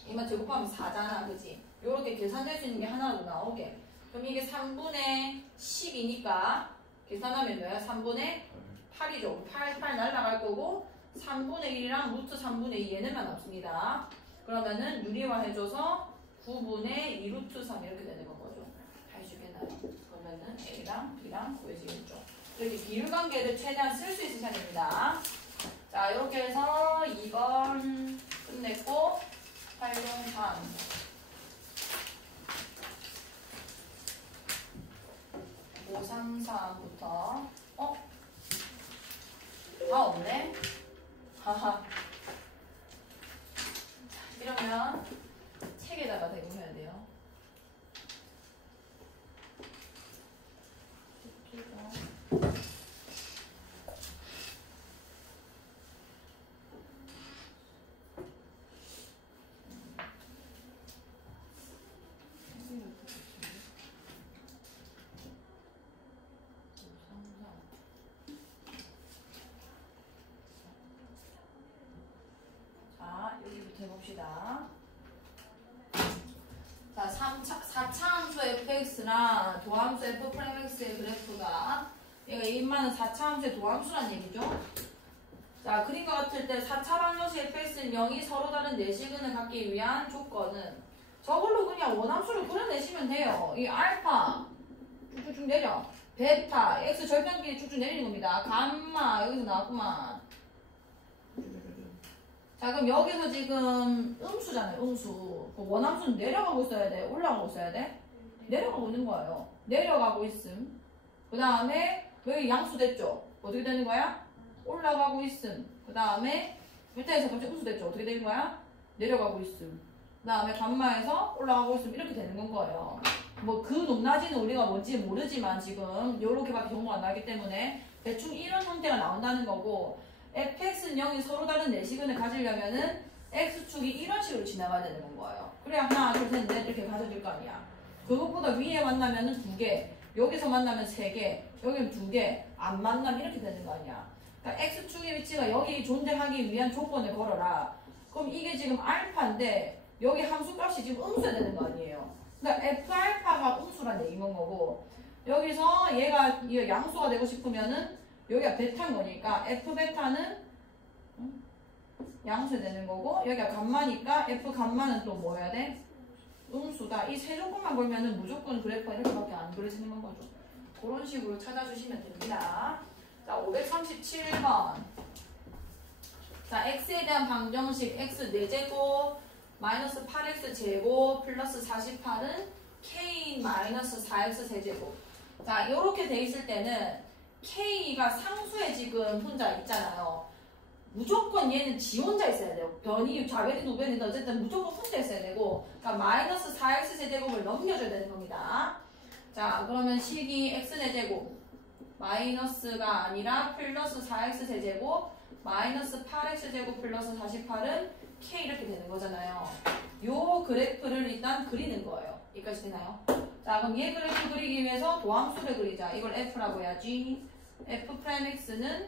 이만 제곱하면 4잖아. 그지? 요렇게 계산될 수 있는 게 하나라도 나오게. 그럼 이게 3분의 10이니까 계산하면 뭐야? 3분의 8이죠. 8 날라갈 거고 3분의 1이랑 루트 3분의 2 얘네만 남습니다. 그러면은 유리화해줘서 9분의 2 루트 3 이렇게 되는 건 거죠. 해주겠나요? 그러면은 A랑 B랑 구해지겠죠. 이렇게 비율관계를 최대한 쓸 수 있으셔야 됩니다. 자, 이렇게 해서 2번 끝냈고 8종 3 5, 3, 4부터 다 없네? 하하. 이러면 책에다가 대고해야 돼요. 자, 여기부터 해봅시다. 자, 4차 함수 fx나 도함수 f'x의 그래프가 얘가 A만은 4차 함수의 도함수란 얘기죠. 자, 그림과 같을 때 4차 방정식 fx는 0이 서로 다른 내시근을 갖기 위한 조건은 저걸로 그냥 원함수를 그려내시면 돼요. 이 알파 쭉쭉쭉 내려, 베타, x 절편끼리 쭉쭉 내리는 겁니다. 감마 여기서 나왔구만. 자, 그럼 여기서 지금 음수잖아요. 음수. 원함수는 내려가고 있어야 돼? 올라가고 있어야 돼? 내려가고 있는 거예요. 내려가고 있음. 그 다음에 여기 양수 됐죠? 어떻게 되는 거야? 올라가고 있음. 그 다음에 베타에서 갑자기 음수 됐죠? 어떻게 되는 거야? 내려가고 있음. 그 다음에 감마에서 올라가고 있음. 이렇게 되는 건 거예요. 뭐 그 높낮이는 우리가 뭔지 모르지만 지금 요렇게밖에 정보가 안 나기 때문에 대충 이런 형태가 나온다는 거고, fx는 0이 서로 다른 내시근을 가지려면은 x축이 이런 식으로 지나가야 되는 거예요. 그래야 하나, 둘, 셋, 넷 이렇게 가져질 거 아니야. 그것보다 위에 만나면은 2개, 여기서 만나면 3개, 여기는 2개, 안 만나면 이렇게 되는 거 아니야. 그러니까 x축의 위치가 여기 존재하기 위한 조건을 걸어라. 그럼 이게 지금 알파인데 여기 함수값이 지금 음수가 되는 거 아니에요. 그러니까 f알파가 음수란 얘기인 거고, 여기서 얘가 양수가 되고 싶으면은 여기가 베타인 거니까 f베타는 양수 되는 거고, 여기가 감마니까 f감마는 또 뭐 해야 돼? 음수다. 이 세 조건만 걸면은 무조건 그래프가 이렇게밖에 안 그려지는 건 거죠. 그런 식으로 찾아주시면 됩니다. 자, 537번. 자, x에 대한 방정식 x 4제곱 마이너스 8x 제곱 플러스 48은 k 마이너스 4x 세제곱. 자, 이렇게 돼 있을 때는 K가 상수에 지금 혼자 있잖아요. 무조건 얘는 지 혼자 있어야 돼요. 변이 좌변이든 우변이든 어쨌든 무조건 혼자 있어야 되고, 그러니까 마이너스 4x 세제곱을 넘겨줘야 되는 겁니다. 자, 그러면 식이 x 4제곱 마이너스가 아니라 플러스 4x 세제곱 마이너스 8x 제곱 플러스 48은 k 이렇게 되는 거잖아요. 요 그래프를 일단 그리는 거예요. 여기까지 되나요? 자, 그럼 얘 그래프 그리기 위해서 도함수를 그리자. 이걸 f라고 해야지. f'x는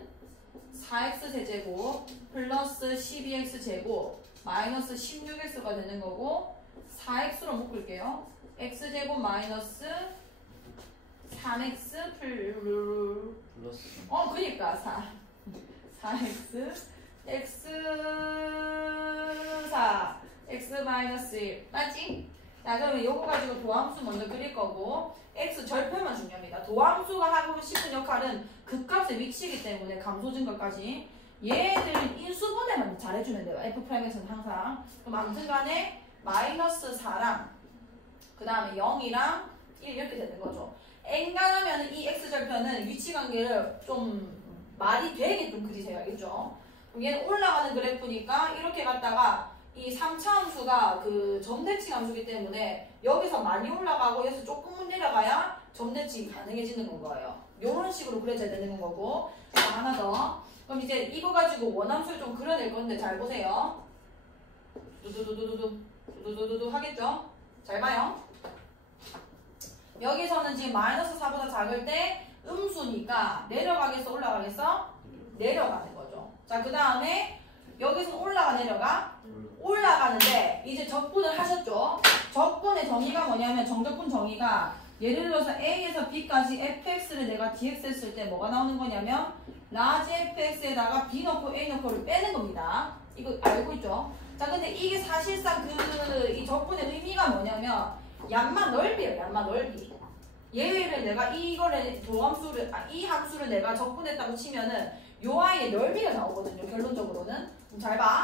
4x 세제곱 플러스 12x 제곱 마이너스 16x가 되는 거고, 4x로 묶을게요. x제곱 마이너스 3x 플러스 그니까 4x x 4 x 마이너스 1 맞지? 자, 그러면 요거 가지고 도함수 먼저 그릴 거고, x 절편만 중요합니다. 도함수가 하고 싶은 역할은 극값의 위치이기 때문에 감소 증가까지 얘들 인수분해만 잘해주면 돼요. f'x는 항상. 그럼 아무튼 간에 마이너스 4랑 그 다음에 0이랑 1 이렇게 되는 거죠. n간하면 이 x절편은 위치관계를 좀 말이 되게끔 그리세요. 알겠죠? 그럼 얘는 올라가는 그래프니까 이렇게 갔다가 이 3차 함수가 그 점대칭 함수이기 때문에 여기서 많이 올라가고 여기서 조금 내려가야 점대칭이 가능해지는 건 거예요. 이런 식으로 그려져야 되는 거고. 자, 하나 더. 그럼 이제 이거 가지고 원함수를 좀 그려낼 건데 잘 보세요. 두두두두두 하겠죠? 잘 봐요. 여기서는 지금 마이너스 4보다 작을 때 음수니까 내려가겠어 올라가겠어? 내려가는 거죠. 자, 그 다음에 여기서 올라가 내려가? 올라가는데 이제 적분을 하셨죠? 적분의 정의가 뭐냐면 정적분 정의가 예를 들어서 A에서 B까지 fx를 내가 dx 했을 때 뭐가 나오는 거냐면 라지 fx에다가 B 넣고 A 넣고를 빼는 겁니다. 이거 알고 있죠? 자, 근데 이게 사실상 이 적분의 의미가 뭐냐면 양만 넓이에요. 양만 넓이. 얘를 내가 이거를 이 함수를 내가 적분했다고 치면은 요 아이의 넓이가 나오거든요. 결론적으로는. 그럼 잘 봐.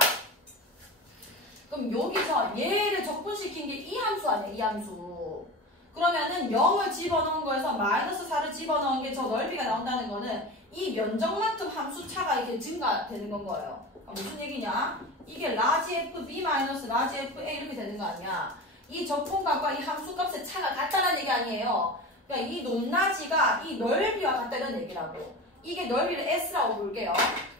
그럼 여기서 얘를 적분시킨 게 이 함수 아니야? 이 함수. 그러면은 0을 집어넣은 거에서 마이너스 4를 집어넣은 게 저 넓이가 나온다는 거는 이 면적만큼 함수 차가 이렇게 증가되는 건 거예요. 무슨 얘기냐? 이게 라지 f b 마이너스 라지 f a 이렇게 되는 거 아니야? 이 적분값과 이 함수값의 차가 같다는 얘기 아니에요. 그러니까 이 높낮이가 이 넓이와 같다는 얘기라고. 이게 넓이를 s라고 부를게요.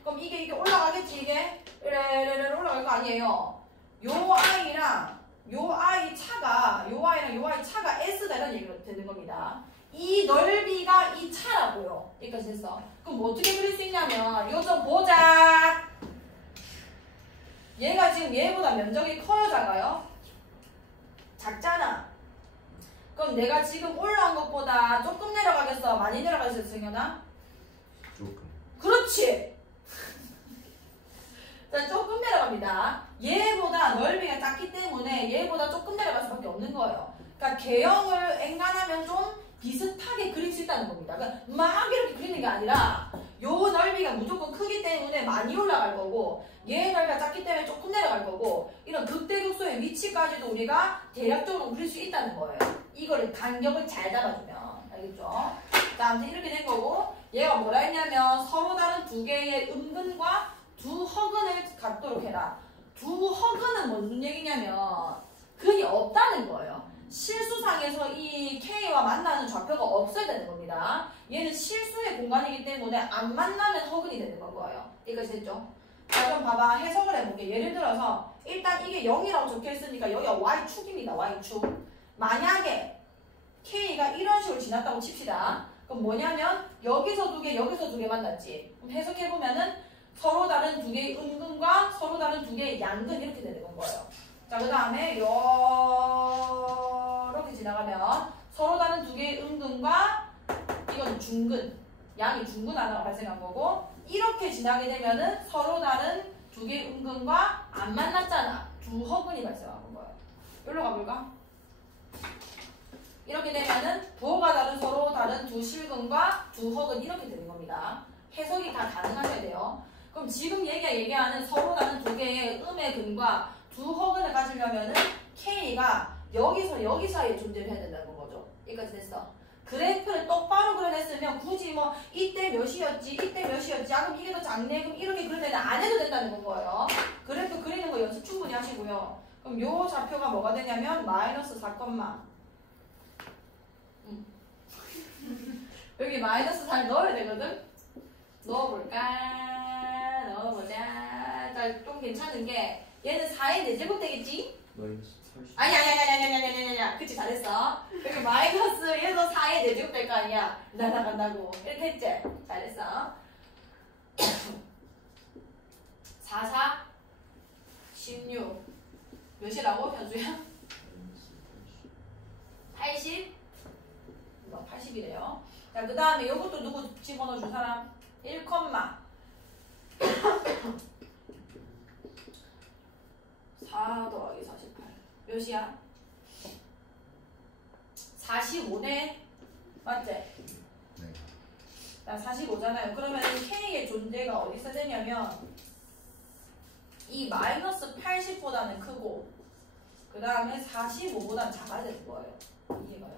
그럼 이게 올라가겠지 이게? 이래 올라갈 거 아니에요. 요 아이랑 요 아이 차가 S다 이런 얘기가 되는 겁니다. 이 넓이가 이 차라고요. 여기까지 됐어. 그럼 뭐 어떻게 그릴 수 있냐면 요 좀 보자. 얘가 지금 얘보다 면적이 커요, 작아요? 작잖아. 그럼 내가 지금 올라온 것보다 조금 내려가겠어? 많이 내려가겠어, 승현아? 조금. 그렇지. 자, 조금 내려갑니다. 얘보다 넓이가 작기 때문에 얘보다 조금 내려갈 수밖에 없는 거예요. 그러니까 개형을 엔간하면 좀 비슷하게 그릴 수 있다는 겁니다. 그러니까 막 이렇게 그리는 게 아니라 요 넓이가 무조건 크기 때문에 많이 올라갈 거고 얘 넓이가 작기 때문에 조금 내려갈 거고 이런 극대극소의 위치까지도 우리가 대략적으로 그릴 수 있다는 거예요. 이거를 간격을 잘 잡아주면. 알겠죠? 자, 아무튼 이렇게 된 거고 얘가 뭐라 했냐면 서로 다른 두 개의 음근과 두 허근을 갖도록 해라. 두 허근은 무슨 얘기냐면 근이 없다는 거예요. 실수상에서 이 K와 만나는 좌표가 없어야 되는 겁니다. 얘는 실수의 공간이기 때문에 안 만나면 허근이 되는 거예요. 여기까지 됐죠? 자, 그럼 봐봐. 해석을 해볼게. 예를 들어서 일단 이게 0이라고 적혀있으니까 여기가 Y축입니다. Y축. 만약에 K가 이런 식으로 지났다고 칩시다. 그럼 뭐냐면 여기서 두 개, 여기서 두 개 만났지. 그럼 해석해보면은 서로 다른 두 개의 음근과 서로 다른 두 개의 양근 이렇게 되는 거예요. 자, 그 다음에 이렇게 지나가면 서로 다른 두 개의 음근과 이건 중근, 양이 중근 하나가 발생한 거고 이렇게 지나게 되면은 서로 다른 두 개의 음근과 안 만났잖아. 두 허근이 발생한 거예요. 여기로 가볼까? 이렇게 되면은 부호가 다른 서로 다른 두 실근과 두 허근 이렇게 되는 겁니다. 해석이 다 가능하셔야 돼요. 그럼 지금 얘기하는 서로 다른 두 개의 음의 근과 두 허근을 가지려면은 K가 여기서 여기 사이에 존재를 해야 된다는 거죠. 여기까지 됐어. 그래프를 똑바로 그려냈으면 굳이 뭐 이때 몇이었지 이때 몇이었지 아 그럼 이게 더 작네 그럼 이렇게 그려내는 안 해도 된다는 거예요. 그래프 그리는 거 연습 충분히 하시고요. 그럼 요 좌표가 뭐가 되냐면 마이너스 4, 여기 마이너스 4를 넣어야 되거든. 넣어보자. 자, 좀 괜찮은 게 얘는 4의 4제곱 되겠지? 마이너스 80. 아니야. 그치, 잘했어. 여기 마이너스 얘도 4의 4제곱 될 거 아니야. 날아간다고. 이렇게 했지? 잘했어. 4, 4, 16. 몇이라고, 현수야? 80? 80이래요. 자, 그 다음에 이것도 누구 집어넣어 줄 사람? 1, 4 더하기 48. 몇이야? 45네? 맞지? 네. 나 45잖아요. 그러면 K의 존재가 어디 있어야 되냐면 이 마이너스 80보다는 크고 그 다음에 45보다는 작아야 되는 거예요. 이해가요?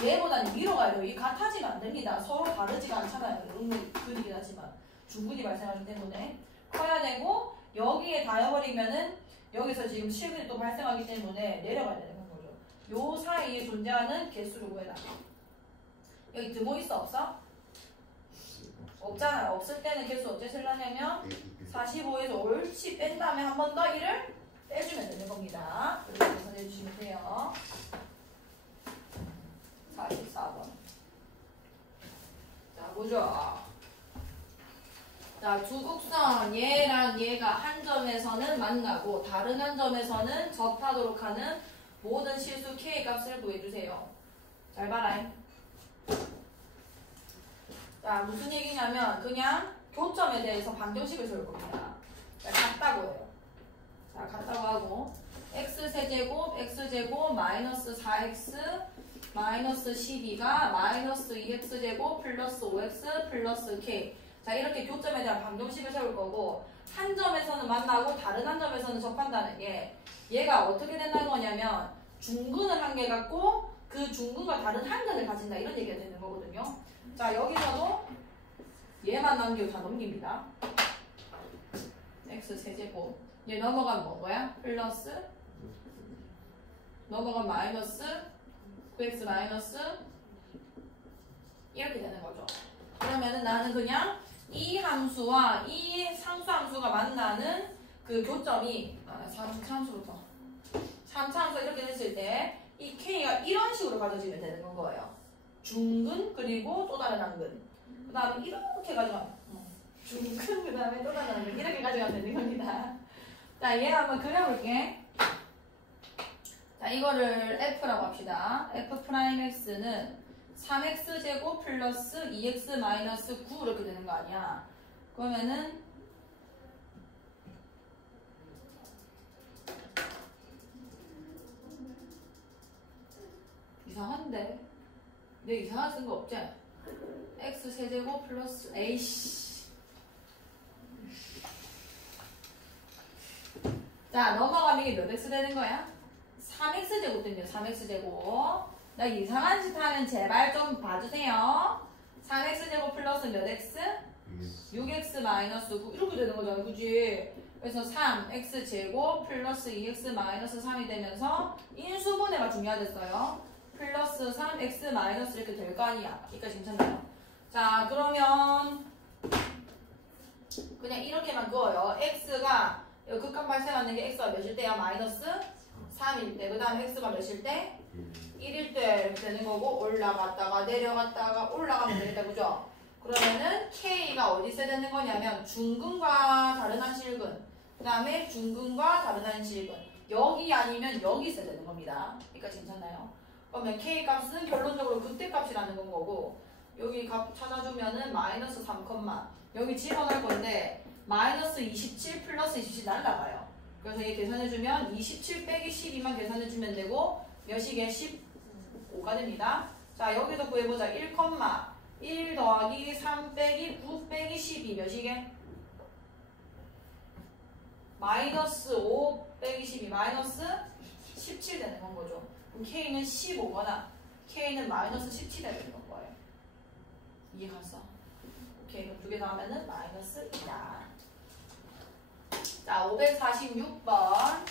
얘보다는 위로 가야 돼요. 이 같아지면 안 됩니다. 서로 다르지가 않잖아요. 음을 그리긴 하지만 중근이 발생하기 때문에 커야 되고 여기에 닿아버리면은 여기서 지금 실근이 또 발생하기 때문에 내려가야 되는 거죠. 요 사이에 존재하는 개수를 구해라. 여기 드모 있어 없어? 없잖아요. 없을 때는 개수 어째 쓰려냐면 45에서 옳지 뺀 다음에 한 번 더 1을 빼주면 되는 겁니다. 이렇게 계산해 주시면 돼요. 44번. 자, 보죠. 자, 두 곡선 얘랑 얘가 한 점에서는 만나고 다른 한 점에서는 접하도록 하는 모든 실수 k 값을 구해주세요. 잘 봐라. 자, 무슨 얘기냐면 그냥 교점에 대해서 방정식을 세울 겁니다. 자, 같다고 해요. 자, 같다고 하고 x세제곱 x제곱 마이너스 4x 마이너스 12가 마이너스 2x제곱 플러스 5x 플러스 k. 자, 이렇게 교점에 대한 방정식을 세울 거고 한 점에서는 만나고 다른 한 점에서는 접한다는 게 얘가 어떻게 된다는 거냐면 중근을 한 개 갖고 그 중근과 다른 한 근을 가진다 이런 얘기가 되는 거거든요. 자, 여기서도 얘만 남기고 다 넘깁니다. x세제곱 얘 넘어가면 뭐야? 플러스 넘어가면 마이너스 9x 마이너스 이렇게 되는 거죠. 그러면은 나는 그냥 이 함수와 이 상수 함수가 만나는 그 교점이 3차 함수가 이렇게 됐을 때 이 k가 이런 식으로 가져지면 되는 건 거예요. 중근 그리고 또 다른 한근 그 다음에 이렇게 가져가면 중근 그 다음에 또 다른 한근 이렇게 가져가면 되는 겁니다. 자, 얘 한번 그려볼게. 자, 이거를 f라고 합시다. f'x는 3x제곱 플러스 2x 마이너스 9 이렇게 되는 거 아니야. 그러면은 이상한데? 내 이상한 쓴 거 없지? x세제곱 플러스 에이씨. 자, 넘어가면 이게 몇 x 되는 거야? 3x제곱 된대요. 3x제곱. 나 이상한 짓 하면 제발 좀 봐주세요. 3x제곱 플러스 몇 x? 6x 마이너스 9 이렇게 되는 거잖아. 그지? 그래서 3x제곱 플러스 2x 마이너스 3이 되면서 인수분해가 중요하겠어요. 플러스 3x 마이너스 이렇게 될 거 아니야. 여기까지 괜찮나요? 자, 그러면 그냥 이렇게만 그어요. x가 극한 발생하는 게 x가 몇일 때야? 마이너스 3일 때. 그 다음에 x가 몇일 때? 1일 때 이렇게 되는 거고 올라갔다가 내려갔다가 올라가면 되겠다. 그죠? 그러면은 k가 어디 있어야 되는 거냐면 중근과 다른 한 실근 그 다음에 중근과 다른 한 실근 여기 아니면 여기 있어야 되는 겁니다. 여기까지 괜찮나요? 그러면 k 값은 결론적으로 그때 값이라는 건 거고 여기 값 찾아주면은 마이너스 3, 여기 집어넣을 건데 마이너스 27 플러스 27 날라가요. 그래서 얘 계산해주면 27 빼기 12만 계산해주면 되고 몇이게 15가 됩니다. 자, 여기도 구해보자. 1 더하기 3 빼기 9 빼기 12 몇이게? 마이너스 5 빼기 12 마이너스 17 되는 건 거죠. 그럼 k는 15거나 k는 마이너스 17이 되는 건 거예요. 이해갔어? 오케이, 그럼 두 개 더하면은 마이너스 2다. 자, 546번.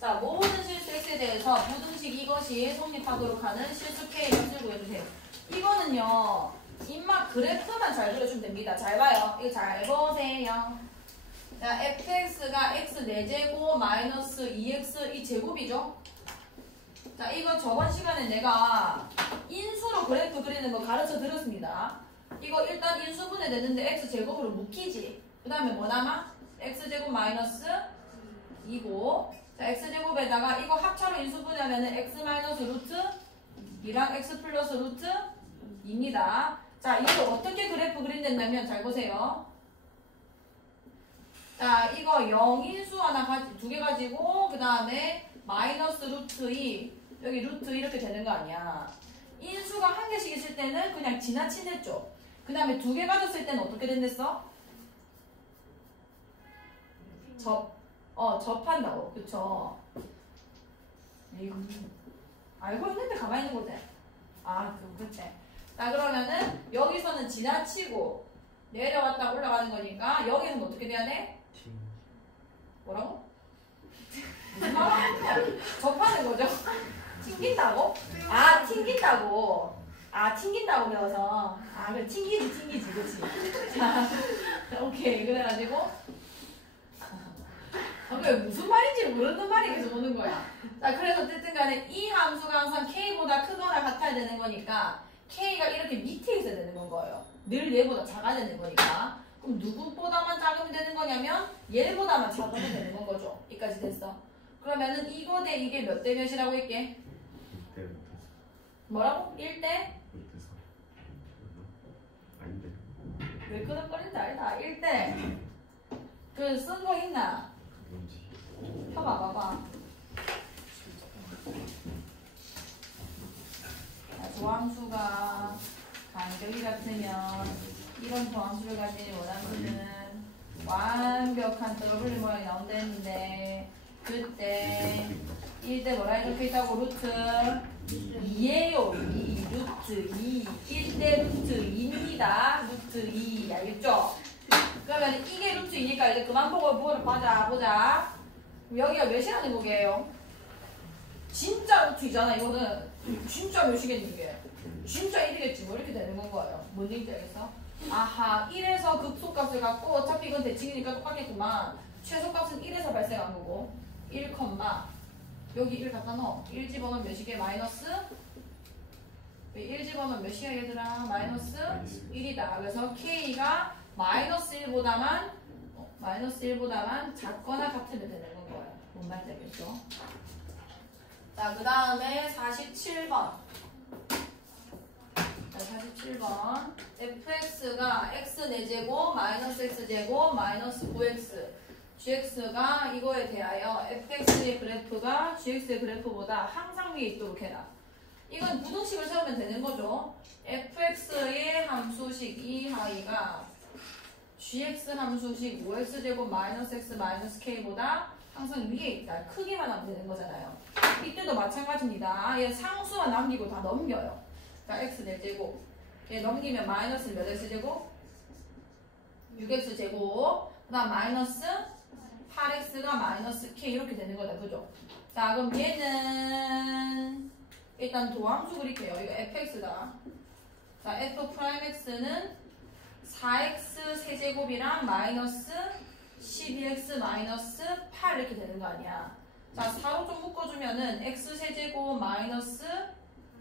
자, 모든 실수 x에 대해서 부등식 이것이 성립하도록 하는 실수 k 값을 구해주세요. 이거는요, 입맛 그래프만 잘 그려주면 됩니다. 잘 봐요. 이거 잘 보세요. 자, fx가 x 4제곱 마이너스 2x 이 제곱이죠? 자, 이거 저번 시간에 내가 인수로 그래프 그리는 거 가르쳐 드렸습니다. 이거 일단 인수분해 되는데 x 제곱으로 묶이지. 그 다음에 뭐 남아? x제곱 마이너스 2고 자, x제곱에다가 이거 합차로 인수분해하면 x 마이너스 루트 2랑 x 플러스 루트 2입니다. 자, 이걸 어떻게 그래프 그린다면 잘 보세요. 자, 이거 0인수 하나 두 개 가지고 그 다음에 마이너스 루트 2 여기 루트 이렇게 되는 거 아니야. 인수가 한 개씩 있을 때는 그냥 지나친댔죠. 그 다음에 두 개 가졌을 때는 어떻게 된댔어? 접한다고. 그쵸? 이거 알고 있는데 가만히 있는 거지? 아, 그때. 자, 그러면은 여기서는 지나치고 내려갔다 올라가는 거니까 여기서는 어떻게 돼야 돼? 뭐라고? 무슨 말하는 접하는 거죠? 튕긴다고? 아, 튕긴다고. 아, 튕긴다고 배워서. 아, 그래, 튕기지, 그치? 자, 오케이. 그래가지고. 그래, 무슨 말인지 모르는 말이 계속 오는 거야. 자, 그래서 어쨌든 간에 이 함수가 항상 k보다 크거나 같아야 되는 거니까 k가 이렇게 밑에 있어야 되는 건 거예요. 늘 얘보다 작아야 되는 거니까. 그럼 누구보다만 작으면 되는 거냐면 얘보다만 작으면 되는 건 거죠. 여기까지 됐어. 그러면은 이거 대 이게 몇 대 몇이라고 했게? 6대 뭐라고? 1대? 6대 4 아닌데 왜 끄덕거리는지 알다. 1대. 그 쓴 거 있나? 뭔지 펴봐 봐봐. 자, 조함수가 간격이 같으면 이런 조함수를 가진 원함수는 완벽한 더블 모양이 나온다 했는데 그때 1대 뭐라 이렇게 있다고? 루트 2예요. 2 루트 2 1대 루트 2입니다. 루트 2 알겠죠? 그러면 이게 루트 2니까 이제 그만 보고 보자. 여기가 몇이라는 거게요? 진짜 루트 2잖아. 이거는 진짜 몇이겠니 이게? 진짜 1이겠지. 뭐 이렇게 되는 건 거예요. 뭔 얘기인지 알겠어? 아하 1에서 극소값을 갖고 어차피 이건 대칭이니까 똑같겠구만. 최소값은 1에서 발생한 거고 1, 여기 1 갖다 넣어. 1 집어넣으면 몇이게? 마이너스 1 집어넣으면 몇이야 얘들아? 마이너스 1이다. 그래서 K가 마이너스 1보다만 작거나 같으면 되는 건 거예요. 뭔 말인지 알겠죠? 자, 그 다음에 47번. 자, 47번. fx가 x 4제곱 마이너스 x제곱 마이너스 9x gx가 이거에 대하여 fx의 그래프가 gx의 그래프보다 항상 위에 있도록 해라. 이건 부등식을 세우면 되는 거죠. fx의 함수식 이하이가 gx 함수식 5x제곱 마이너스 x 마이너스 k보다 항상 위에 있다. 크기만 하면 되는 거잖아요. 이때도 마찬가지입니다. 얘 상수만 남기고 다 넘겨요. 자, x 4제곱. 얘 넘기면 마이너스 몇 x제곱? 6x제곱. 그 다음 마이너스 8x가 마이너스 k 이렇게 되는 거다. 그죠? 자, 그럼 얘는 일단 도함수 그릴게요. 이거 fx다. 자, f'x는 4x 세제곱이랑 마이너스 12x 마이너스 8 이렇게 되는 거 아니야. 자, 4로 좀 묶어주면은 x 세제곱 마이너스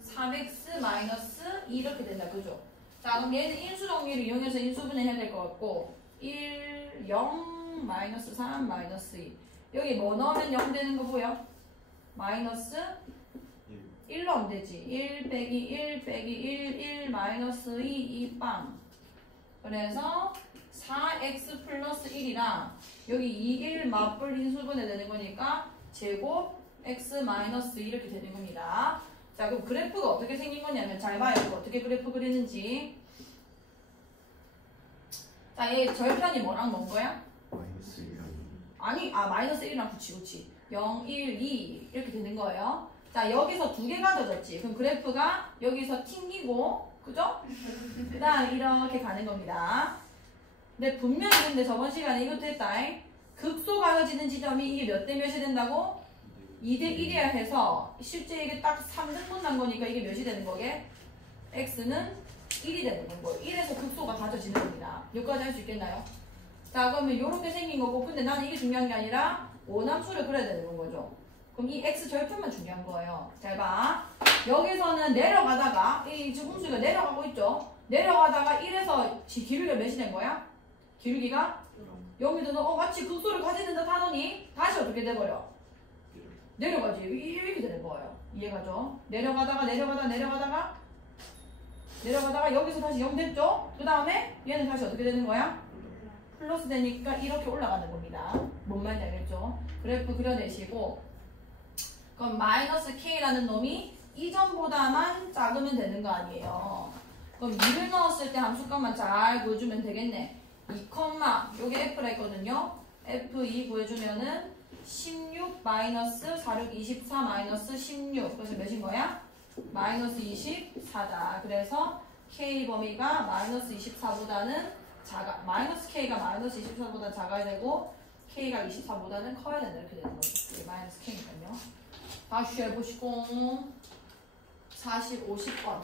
3x 마이너스 2 이렇게 된다. 그죠? 자, 그럼 얘는 인수 정리를 이용해서 인수분해 해야 될 것 같고 1, 0, 마이너스 3, 마이너스 2 여기 뭐 넣으면 0 되는 거 보여? 마이너스 1로 하면 되지. 1 빼기 1 빼기 1, 1 마이너스 2, 2 빵. 그래서 4x 플러스 1이랑 여기 2, 1 맞불 인수분해 되는 거니까 제곱 x 마이너스 2 이렇게 되는 겁니다. 자, 그럼 그래프가 어떻게 생긴 거냐면 잘 봐요. 어떻게 그래프 그리는지. 자, 얘 절편이 뭐랑 뭔 거야? 마이너스 1이랑 아니, 마이너스 1이랑 그치. 0, 1, 2 이렇게 되는 거예요. 자, 여기서 두 개가 더졌지. 그럼 그래프가 여기서 튕기고, 그죠? 그 다음 이렇게 가는 겁니다. 근데 분명히 근데 저번 시간에 이것도 했다. 극소 가져지는 지점이 이게 몇 대 몇이 된다고? 2대 1이야 해서 실제 이게 딱 3등분 난 거니까 이게 몇이 되는 거게? x는 1이 되는 거고 1에서 극소가 가져지는 겁니다. 여기까지 할 수 있겠나요? 자, 그러면 이렇게 생긴 거고 근데 나는 이게 중요한 게 아니라 원함수를 그려야 되는 거죠. 그럼 이 x 절편만 중요한 거예요. 잘 봐. 여기서는 내려가다가 이 지금 함수가 내려가고 있죠. 내려가다가 1에서 기울기가 몇이 된 거야? 기울기가 0이 돼서 마치 극소를 가지는 듯 하더니 다시 어떻게 돼버려? 내려가지. 이렇게 되는 거예요. 이해가죠? 내려가다가 여기서 다시 0 됐죠? 그 다음에 얘는 다시 어떻게 되는 거야? 플러스 되니까 이렇게 올라가는 겁니다. 뭔 말인지 알겠죠? 그래프 그려내시고 그럼 마이너스 k라는 놈이 이전보다만 작으면 되는 거 아니에요. 그럼 2를 넣었을 때 함수값만 잘 구해주면 되겠네. 2, 요게 f라 했거든요. f2 구해주면은 16 마이너스 46 24 마이너스 16 그래서 몇인 거야? 마이너스 24다. 그래서 k 범위가 마이너스 24보다는 마이너스 k가 마이너스 24보다 작아야 되고 k가 24보다는 커야 된다. 이렇게 되는 거죠. 이게 마이너스 k니까요. 다시 해보시고 50번.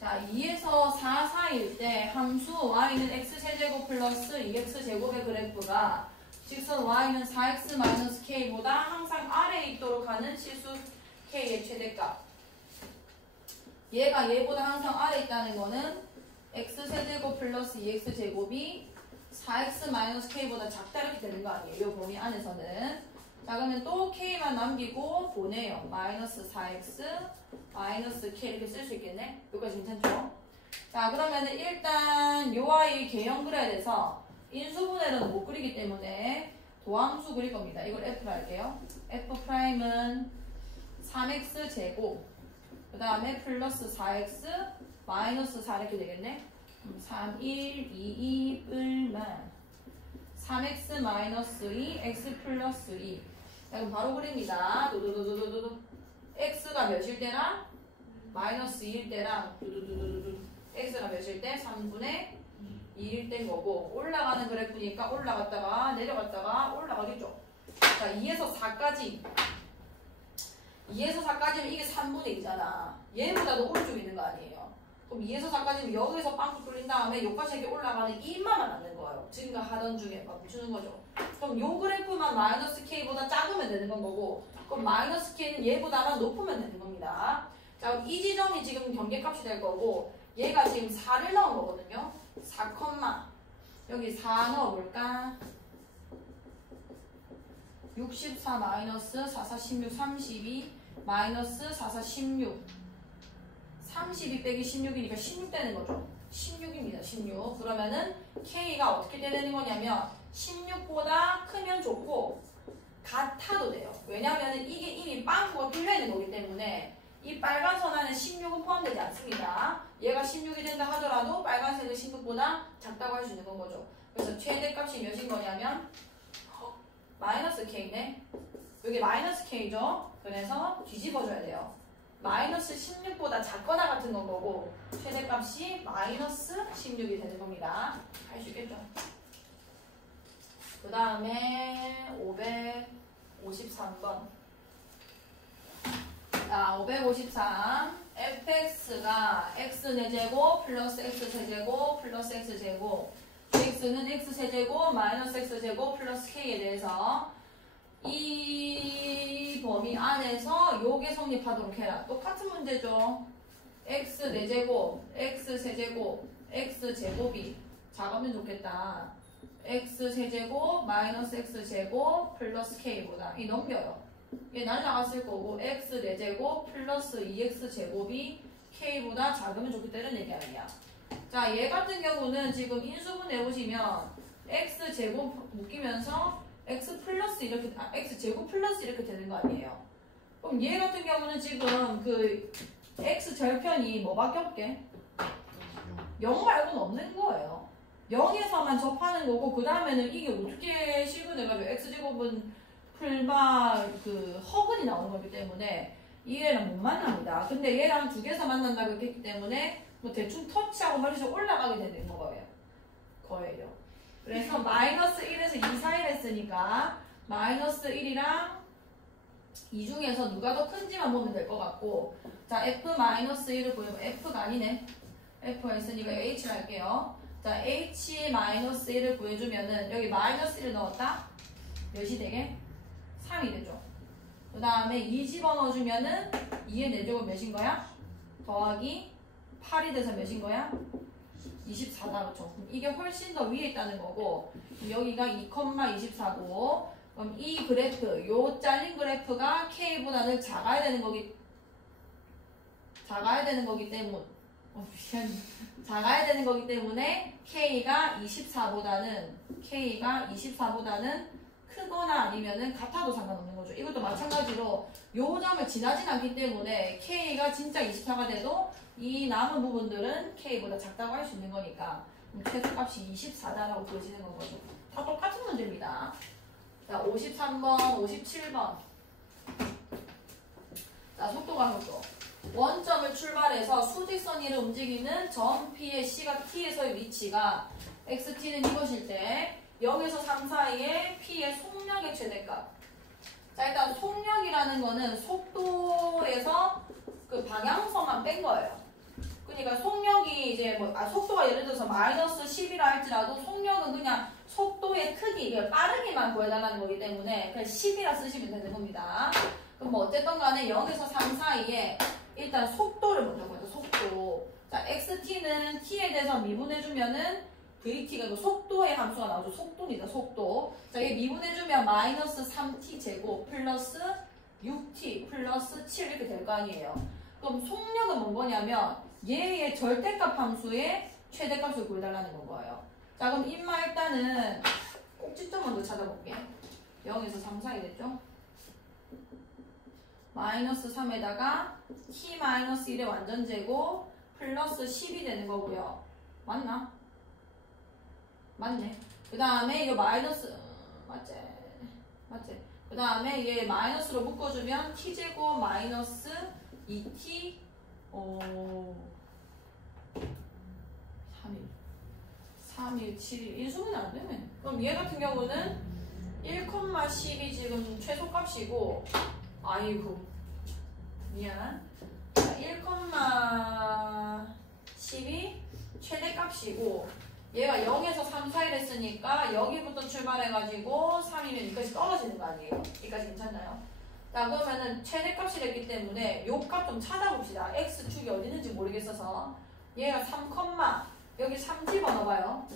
자, 2에서 4 사이일 때 함수 y는 x세제곱 플러스 2x제곱의 그래프가 직선 y는 4x k보다 항상 아래에 있도록 하는 실수 k의 최대값. 얘가 얘보다 항상 아래에 있다는 거는 x세제곱 플러스 2x제곱이 4x-k보다 작다 이렇게 되는 거 아니에요? 이 범위 안에서는. 자, 그러면 또 k만 남기고 보내요. 마이너스 4x 마이너스 k 이렇게 쓸 수 있겠네? 여기까지 괜찮죠? 자, 그러면은 일단 요 아이 개형 그려야 돼서 인수분해는 못 그리기 때문에 도함수 그릴 겁니다. 이걸 F로 할게요. F'은 3x 제곱 그 다음에 플러스 4x 마이너스 4 이렇게 되겠네? 3, 1, 2, 2, 뿔만 3x 마이너스 2, x 플러스 2. 자, 그럼 바로 그립니다. 도도도도도도. x가 몇일 때랑 마이너스 2일 때랑 도도도도도. x가 몇일 때? 3분의 2일 때인 거고 올라가는 그래프니까 올라갔다가 내려갔다가 올라가겠죠. 자, 2에서 4까지 2에서 4까지면 이게 3분의 2잖아. 얘보다도 오른쪽에 있는 거 아니에요. 그럼 2에서 4까지면 여기서 빵꾸 뚫린 다음에 여기까지 이렇게 올라가는 2만만 남는 거예요. 지금까 하던 중에 멈추는 거죠. 그럼 요 그래프만 마이너스 k보다 작으면 되는 건 거고 그럼 마이너스 k는 얘보다만 높으면 되는 겁니다. 자, 그럼 이 지점이 지금 경계값이 될 거고 얘가 지금 4를 넣은 거거든요. 4, 여기 4 넣어볼까? 64 마이너스 4, 4, 16, 32 마이너스 4, 4, 16 32 빼기 16이니까 16 되는 거죠. 16입니다. 16. 그러면은 K가 어떻게 되는 거냐면 16보다 크면 좋고 같아도 돼요. 왜냐면은 이게 이미 빵꾸가 뚫려 있는 거기 때문에 이 빨간 선 안에 16은 포함되지 않습니다. 얘가 16이 된다 하더라도 빨간색은 16보다 작다고 할 수 있는 건 거죠. 그래서 최대값이 몇인 거냐면 마이너스 K네. 여기 마이너스 K죠. 그래서 뒤집어줘야 돼요. 마이너스 16보다 작거나 같은 건 거고 최대값이 마이너스 16이 되는 겁니다. 할 수 있겠죠? 그 다음에 553번. 자, 553 fx가 x제곱 플러스 x세제곱 플러스 x제곱 x는 x세제곱 마이너스 x제곱 플러스 k에 대해서 이 범위 안에서 요게 성립하도록 해라. 똑같은 문제죠. x 4제곱 x 세제곱 x 제곱이 작으면 좋겠다. x 세제곱 마이너스 x 제곱 플러스 k보다 이 넘겨요. 얘 날라갔을 거고 x 4제곱 플러스 2x 제곱이 k보다 작으면 좋겠다 이런 얘기 아니야. 자, 얘 같은 경우는 지금 인수분해 보시면 x 제곱 묶이면서 x 플러스 이렇게 x 제곱 플러스 이렇게 되는 거 아니에요. 그럼 얘 같은 경우는 지금 그 x 절편이 뭐밖에 없게 0 말고는 없는 거예요. 0에서만 접하는 거고 그 다음에는 이게 어떻게 실근해가지고 x제곱은 풀마 그 허근이 나오는 거기 때문에 얘랑 못 만납니다. 근데 얘랑 두 개에서 만난다고 했기 때문에 뭐 대충 터치하고 말해서 올라가게 되는 거예요. 그래서 마이너스 1에서 2 사이를 했으니까 마이너스 1이랑 2 중에서 누가 더 큰지만 보면 될 것 같고 자 f-1을 보면 f가 아니네. f가 있으니까 h를 할게요. 자 h-1을 구해주면은 여기 마이너스 1을 넣었다? 몇이 되게? 3이 되죠. 그 다음에 2 집어넣어주면은 2의 4제곱 몇인 거야? 더하기 8이 돼서 몇인 거야? 24다. 그렇죠. 그럼 이게 훨씬 더 위에 있다는 거고 여기가 2,24고 그럼 이 그래프, 요 잘린 그래프가 K보다는 작아야 되는 거기 때문에 K가 24보다는 크거나 아니면은 같아도 상관없는 거죠. 이것도 마찬가지로 요 점을 지나진 않기 때문에 K가 진짜 24가 돼도 이 남은 부분들은 K보다 작다고 할 수 있는 거니까 최소값이 24다라고 보여지는 건 거죠. 다 똑같은 문제입니다. 자, 53번, 57번. 자, 속도. 원점을 출발해서 수직선 위를 움직이는 점 P의 C가 T에서의 위치가 XT는 이것일 때 여기서 3 사이에 P의 속력의 최대값. 자, 일단 속력이라는 거는 속도에서 그 방향성만 뺀 거예요. 그러니까 속력이 이제 속도가 예를 들어서 마이너스 10이라 할지라도 속력은 그냥 속도의 크기, 빠르기만 구해달라는 거기 때문에 그냥 10이라 쓰시면 되는 겁니다. 그럼 뭐 어쨌든 간에 0에서 3 사이에 일단 속도를 먼저 구해요. 속도. 자, XT는 T에 대해서 미분해주면은 VT가 그 속도의 함수가 나오죠. 속도입니다. 속도. 자, 이게 미분해주면 마이너스 3t 제곱 플러스 6t 플러스 7 이렇게 될 거 아니에요. 그럼 속력은 뭔 거냐면 얘의 절대값 함수의 최대값을 구해달라는 건 거예요. 자, 그럼 임마 일단은 꼭지점 먼저 찾아볼게. 0에서 3 사이 됐죠? 마이너스 3에다가 t 마이너스 1의 완전제곱 플러스 10이 되는 거고요. 맞나? 맞네. 그 다음에 이거 마이너스 맞지? 그 다음에 얘 마이너스로 묶어주면 t제곱 마이너스 2t 3일 7일 인수분해 안 되네. 그럼 얘 같은 경우는 1,10이 지금 최소값이고 아이고 미안. 1,10이 최대값이고 얘가 0에서 3 사이를 했으니까 여기부터 출발해가지고 3이면 여기까지 떨어지는 거 아니에요? 여기까지 괜찮나요? 자, 그러면은 최대값이 됐기 때문에 요 값 좀 찾아봅시다. x축이 어디 있는지 모르겠어서 얘가 3, 여기 3 집어넣어봐요.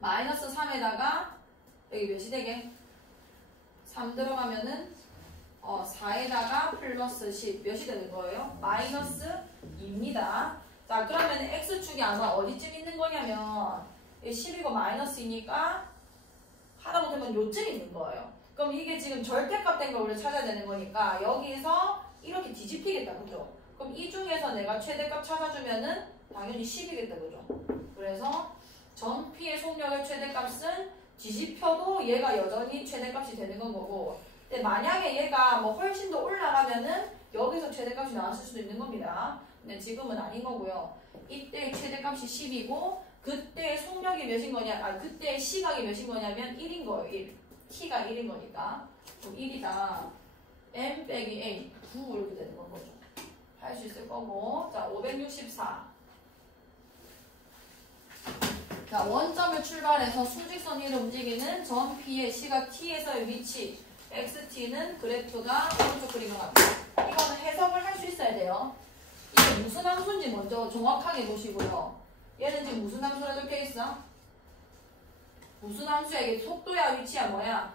마이너스 3에다가 여기 몇이 되게? 3 들어가면은 4에다가 플러스 10 몇이 되는 거예요? 마이너스 2입니다. 자, 그러면 x축이 아마 어디쯤 있는 거냐면 10이고 마이너스이니까 하다못하면 요쯤 있는 거예요. 그럼 이게 지금 절대값 된 걸 우리가 찾아야 되는 거니까 여기서 이렇게 뒤집히겠다, 그죠? 그럼 이 중에서 내가 최대값 찾아주면은 당연히 10이겠다, 그죠? 그래서 전 P의 속력의 최대값은 뒤집혀도 얘가 여전히 최대값이 되는 건 거고, 근데 만약에 얘가 뭐 훨씬 더 올라가면은 여기서 최대값이 나왔을 수도 있는 겁니다. 근데 지금은 아닌 거고요. 이때 최대값이 10이고 그때 속력이 몇인 거냐, 그때 시각이 몇인 거냐면 1인 거예요. 1. t가 1인 거니까. 그럼 1이다. m 빼기 a 9 이렇게 되는 건 거죠. 할 수 있을 거고. 자, 564. 자, 원점을 출발해서 수직선 위로 움직이는 전 P의 시각 T에서의 위치 XT는 그래프가 오른쪽 그림과 같아요. 이거는 해석을 할 수 있어야 돼요. 이게 무슨 함수인지 먼저 정확하게 보시고요. 얘는 지금 무슨 함수라 적혀있어? 무슨 함수야? 이게 속도야 위치야 뭐야?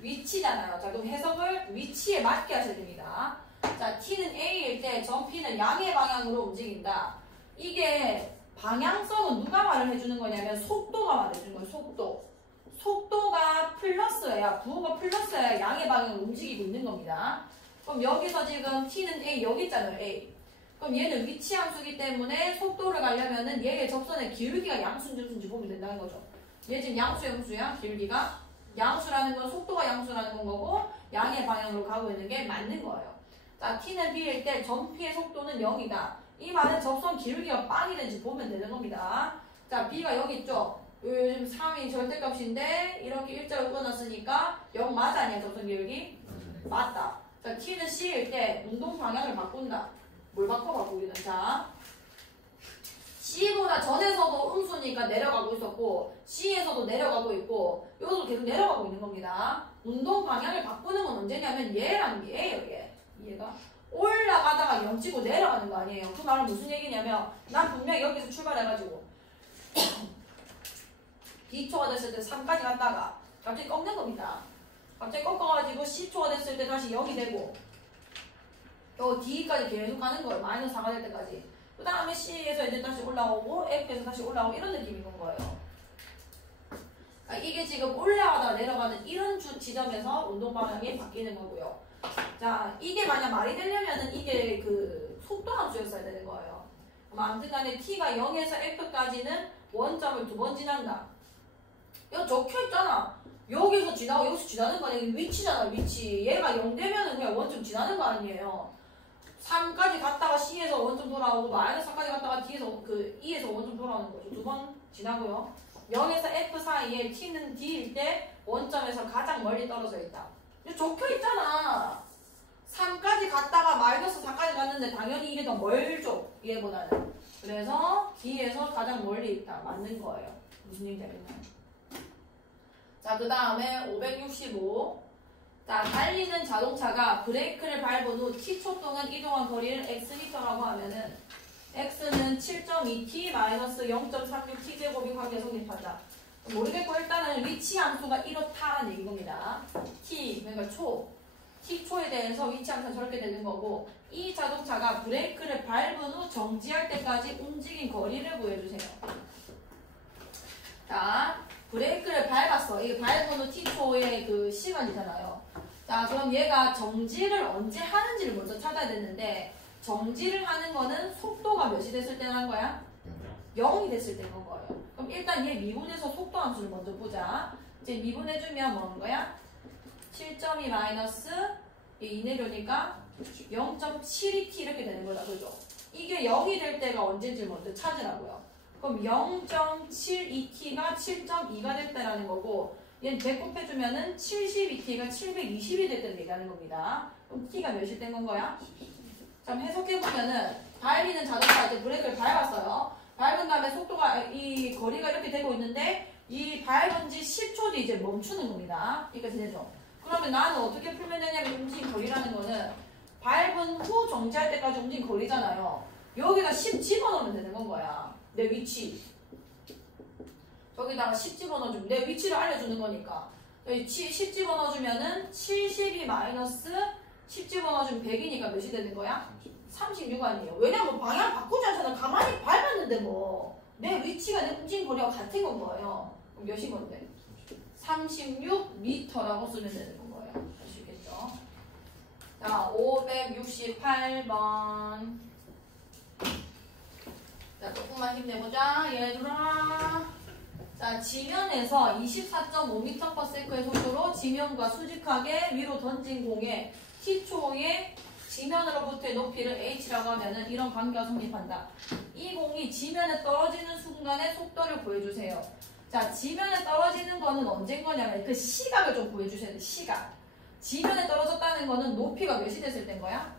위치잖아요. 자, 그럼 해석을 위치에 맞게 하셔야 됩니다. 자, T는 A일 때 전 P는 양의 방향으로 움직인다. 이게 방향성은 누가 말을 해주는 거냐면 속도가 말해주는 거예요. 속도가 플러스야. 부호가 플러스야. 양의 방향으로 움직이고 있는 겁니다. 그럼 여기서 지금 T는 A 여기 있잖아요. A. 그럼 얘는 위치 함수기 때문에 속도를 가려면은 얘의 접선의 기울기가 양수인지 보면 된다는 거죠. 얘 지금 양수의 함수야. 기울기가 양수라는 건 속도가 양수라는 건 거고 양의 방향으로 가고 있는 게 맞는 거예요. 자, T는 B일 때 전 P의 속도는 0이다. 이 말은 접선 기울기가 빵이 된지 보면 되는 겁니다. 자, B가 여기 있죠. 요즘 3이 절대값인데 이렇게 일자로 끊었으니까 0 맞아 아니야 접선 기울기? 맞다. 자, T는 C일 때 운동 방향을 바꾼다. 뭘 바꾸기는. 자, C보다 전에서도 음수니까 내려가고 있었고 C에서도 내려가고 있고 여기서도 계속 내려가고 있는 겁니다. 운동 방향을 바꾸는 건 언제냐면 얘랑 얘예요. 얘가 올라가다가 0 찍고 내려가는 거 아니에요. 그 말은 무슨 얘기냐면 난 분명히 여기서 출발해가지고 B초가 됐을 때 3까지 갔다가 갑자기 꺾는 겁니다. 갑자기 꺾어가지고 C초가 됐을 때 다시 0이 되고 요 D까지 계속 가는 거예요. 마이너스 4가 될 때까지. 그 다음에 C에서 이제 다시 올라오고 F에서 다시 올라오고 이런 느낌인 거예요. 그러니까 이게 지금 올라가다가 내려가는 이런 지점에서 운동 방향이 바뀌는 거고요. 자, 이게 만약 말이 되려면은 이게 그 속도 함수였어야 되는 거예요. 아무튼 간에 T가 0에서 F까지는 원점을 2번 지난다. 이거 적혀있잖아. 여기서 지나고 여기서 지나는 거 아니야. 위치잖아, 위치. 얘가 0 되면은 그냥 원점 지나는 거 아니에요. 3까지 갔다가 C에서 원점 돌아오고 마이너스 4까지 갔다가 D에서 E에서 원점 돌아오는 거죠. 2번 지나고요. 0에서 F 사이에 T는 D일 때 원점에서 가장 멀리 떨어져 있다. 이거 적혀있잖아. 3까지 갔다가 마이너스 4까지 갔는데 당연히 이게 더 멀죠. 얘보다는. 그래서 D에서 가장 멀리 있다. 맞는 거예요. 무슨 얘기인지 알겠나요? 자, 그 다음에 565. 자, 달리는 자동차가 브레이크를 밟은 후 T초 동안 이동한 거리를 X미터라고 하면은 x는 7.2t 마이너스 0.36t 제곱이 관계 성립하자. 모르겠고 일단은 위치 함수가 이렇다라는 얘기인 겁니다. t 그러니까 t초에 대해서 위치 함수는 저렇게 되는 거고 이 자동차가 브레이크를 밟은 후 정지할 때까지 움직인 거리를 구해주세요. 자, 브레이크를 밟았어. 이게 밟은 후 t초의 그 시간이잖아요. 자, 그럼 얘가 정지를 언제 하는지를 먼저 찾아야 되는데 정지를 하는 거는 속도가 몇이 됐을 때라는 거야? 0이 됐을 때인 거예요. 그럼 일단 얘 미분해서 속도 함수를 먼저 보자. 이제 미분해주면 뭐는 거야? 7.2 마이너스 이 내려오니까 0.72t 이렇게 되는 거다. 그죠? 이게 0이 될 때가 언제인지 먼저 찾으라고요. 그럼 0.72t가 7.2가 될 때라는 거고 얘는 배곱해주면은 72t가 720이 될 때를 얘기하는 겁니다. 그럼 t가 몇이 된 건 거야? 자, 해석해보면은 밟이는 자동차한테 브레이크를 밟았어요. 밟은 다음에 속도가 이 거리가 이렇게 되고 있는데 이 밟은 지 10초 뒤 이제 멈추는 겁니다. 여기까지 되죠? 그러면 나는 어떻게 풀면 되냐면 움직임 거리라는 거는 밟은 후 정지할 때까지 움직임 거리잖아요. 여기다 10 집어넣으면 되는 건 거야. 내 위치. 저기다가 10 집어넣어주면 내 위치를 알려주는 거니까. 10 집어넣어주면은 72 마이너스 10 집어넣어주면 100이니까 몇이 되는 거야? 36 아니에요. 왜냐면 방향 바꾸지 않잖아. 가만히 밟았는데 뭐. 내 위치가 내 움직임 거리와 같은 건 거예요. 그럼 몇인 건데? 36m라고 쓰면 되는 건 거예요. 아시겠죠? 자, 568번. 자, 조금만 힘내보자. 얘들아. 자, 지면에서 24.5m/s의 속도로 지면과 수직하게 위로 던진 공에 t초의 지면으로부터의 높이를 h라고 하면은 이런 관계가 성립한다. 이 공이 지면에 떨어지는 순간의 속도를 구해주세요. 자, 지면에 떨어지는 거는 언제인 거냐면 그 시각을 좀 구해주셔야 돼. 시각. 지면에 떨어졌다는 거는 높이가 몇이 됐을 땐 거야?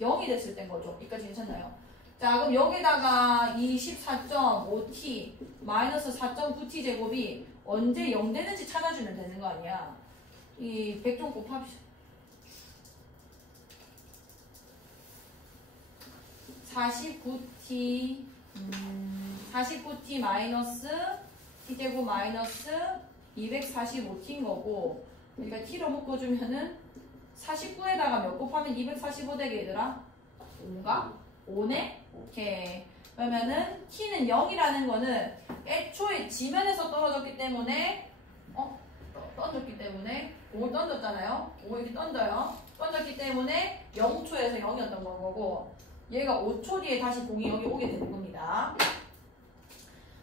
0이 됐을 땐 거죠. 여기까지 괜찮나요? 자, 그럼 여기다가 24.5t 마이너스 4.9t 제곱이 언제 0 되는지 찾아주면 되는 거 아니야. 이 100 좀 곱합시다. 49t 마이너스 t제곱 마이너스 245t인 거고 그러니까 t로 묶어주면은 49에다가 몇 곱하면 245 되게 얘들아? 5인가? 5네? 오케이. 그러면은 t는 0이라는 거는 애초에 지면에서 떨어졌기 때문에 던졌기 때문에 공을 던졌잖아요. 공을 이렇게 던져요. 던졌기 때문에 0초에서 0이었던 거고 얘가 5초 뒤에 다시 공이 여기 오게 되는 겁니다.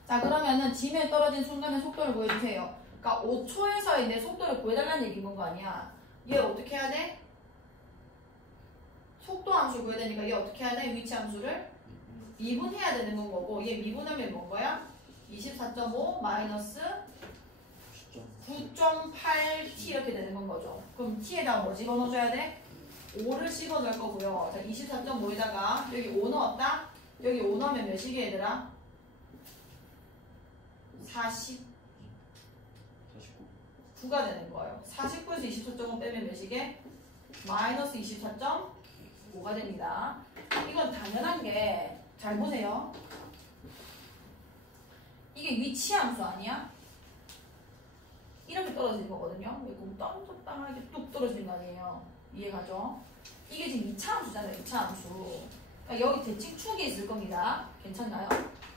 자, 그러면은 지면에 떨어진 순간의 속도를 구해주세요. 그러니까 5초에서의 내 속도를 구해달라는 얘기인 거 아니야. 얘 어떻게 해야 돼? 속도 함수 구해야 되니까 얘 어떻게 해야 돼? 위치 함수를 미분해야 되는 건 거고 얘 미분하면 뭔 거야? 24.5 마이너스 9.8t 이렇게 되는 건 거죠. 그럼 t에다가 뭐 집어넣어줘야 돼? 5를 씹어넣을 거고요. 자, 24.5에다가 여기 5 넣었다? 여기 5 넣으면 몇이게 얘들아? 49가 되는 거예요. 49에서 24.5 빼면 몇이게? 마이너스 24.5가 됩니다. 이건 당연한 게 잘 보세요. 이게 위치 함수 아니야? 이렇게 떨어지는 거거든요. 이거 땅땅땅하게 뚝 떨어지는 거 아니에요. 이해가죠? 이게 지금 2차 함수잖아요. 2차 함수. 그러니까 여기 대칭축이 있을 겁니다. 괜찮나요?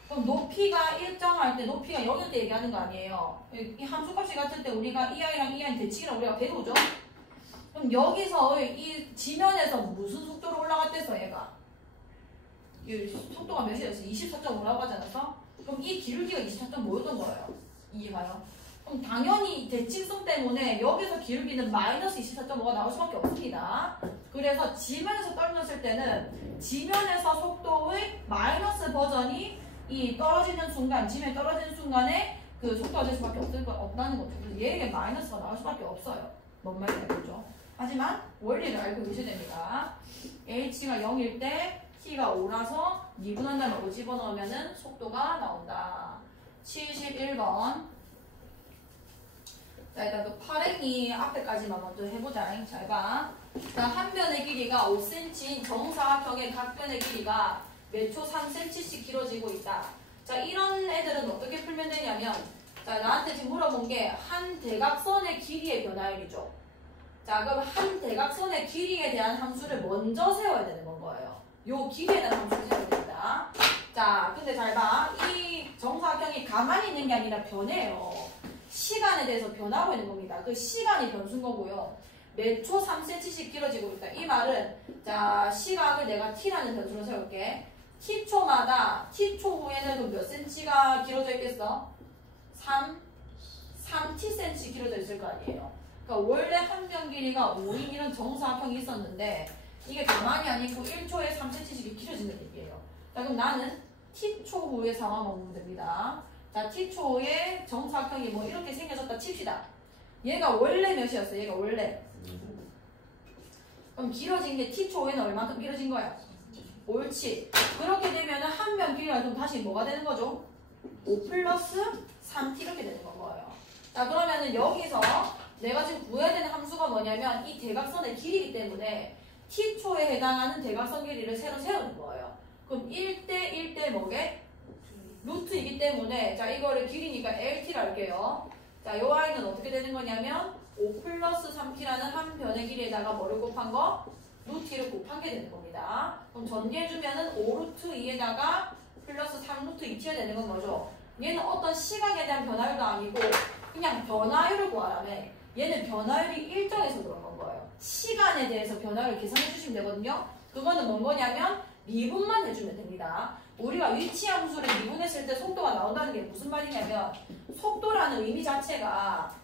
그럼 높이가 일정할 때 높이가 0일 때 얘기하는 거 아니에요. 이 함수값이 같을 때 우리가 EI랑 EI는 대칭이라고 우리가 배우죠? 그럼 여기서 이 지면에서 무슨 속도로 올라갔댔어 얘가? 이 속도가 몇이었어? 24.5라고 하지 않았어? 그럼 이 기울기가 24.5였던 거예요. 이해가요? 그럼 당연히 대칭성 때문에 여기서 기울기는 마이너스 24.5가 나올 수밖에 없습니다. 그래서 지면에서 떨어졌을 때는 지면에서 속도의 마이너스 버전이 이 떨어지는 순간, 지면에 떨어지는 순간에 그 속도가 될 수밖에 없다는 거죠. 그래서 얘에게 마이너스가 나올 수밖에 없어요. 뭔 말인지 알겠죠? 하지만 원리를 알고 계셔야 됩니다. h가 0일 때 t가 5라서 미분한 다음에 5 집어넣으면 속도가 나온다. 71번. 자, 일단 그 파랭이 앞에까지만 먼저 해보자. 잘 봐. 자, 한 변의 길이가 5cm인 정사각형의 각 변의 길이가 몇 초 3cm씩 길어지고 있다. 자, 이런 애들은 어떻게 풀면 되냐면, 자, 나한테 지금 물어본 게 한 대각선의 길이의 변화율이죠. 자, 그럼 한 대각선의 길이에 대한 함수를 먼저 세워야 되는 건 거예요. 요 길이에 대한 함수를 세워야 된다. 자, 근데 잘 봐. 이 정사각형이 가만히 있는 게 아니라 변해요. 시간에 대해서 변하고 있는 겁니다. 그 시간이 변수인 거고요. 몇 초 3cm씩 길어지고 있다. 이 말은, 자, 시각을 내가 t라는 변수로 세울게. t초마다, t초 후에는 몇 cm가 길어져 있겠어? 3tcm 길어져 있을 거 아니에요. 그러니까 원래 한변 길이가 5인 이런 정사각형이 있었는데 이게 가만히 안 있고 1초에 3cm씩 길어지는 얘기예요. 자, 그럼 나는 t초 후의 상황만 보면 됩니다. 자, t초 후에 정사각형이 뭐 이렇게 생겨졌다 칩시다. 얘가 원래 몇이었어? 얘가 원래. 그럼 길어진 게 t초 후에는 얼마큼 길어진 거야? 옳지. 그렇게 되면 한변 길이가 좀 다시 뭐가 되는 거죠? 5 플러스 3t 이렇게 되는 거예요. 자, 그러면은 여기서 내가 지금 구해야 되는 함수가 뭐냐면 이 대각선의 길이기 때문에 t초에 해당하는 대각선 길이를 새로 세우는 거예요. 그럼 1대 1대 뭐게? 루트이기 때문에 자, 이거를 길이니까 LT라 할게요. 자, 요 아이는 어떻게 되는 거냐면 5 플러스 3t라는 한 변의 길이에다가 뭐를 곱한 거? 루트 2를 곱한 게 되는 겁니다. 그럼 전개해주면은 5루트 2에다가 플러스 3루트 2t가 되는 건 뭐죠? 얘는 어떤 시각에 대한 변화율도 아니고 그냥 변화율을 구하라며. 얘는 변화율이 일정해서 그런 건 거예요. 시간에 대해서 변화율을 계산해 주시면 되거든요. 그거는 뭔 거냐면 미분만 해주면 됩니다. 우리가 위치 함수를 미분했을 때 속도가 나온다는 게 무슨 말이냐면 속도라는 의미 자체가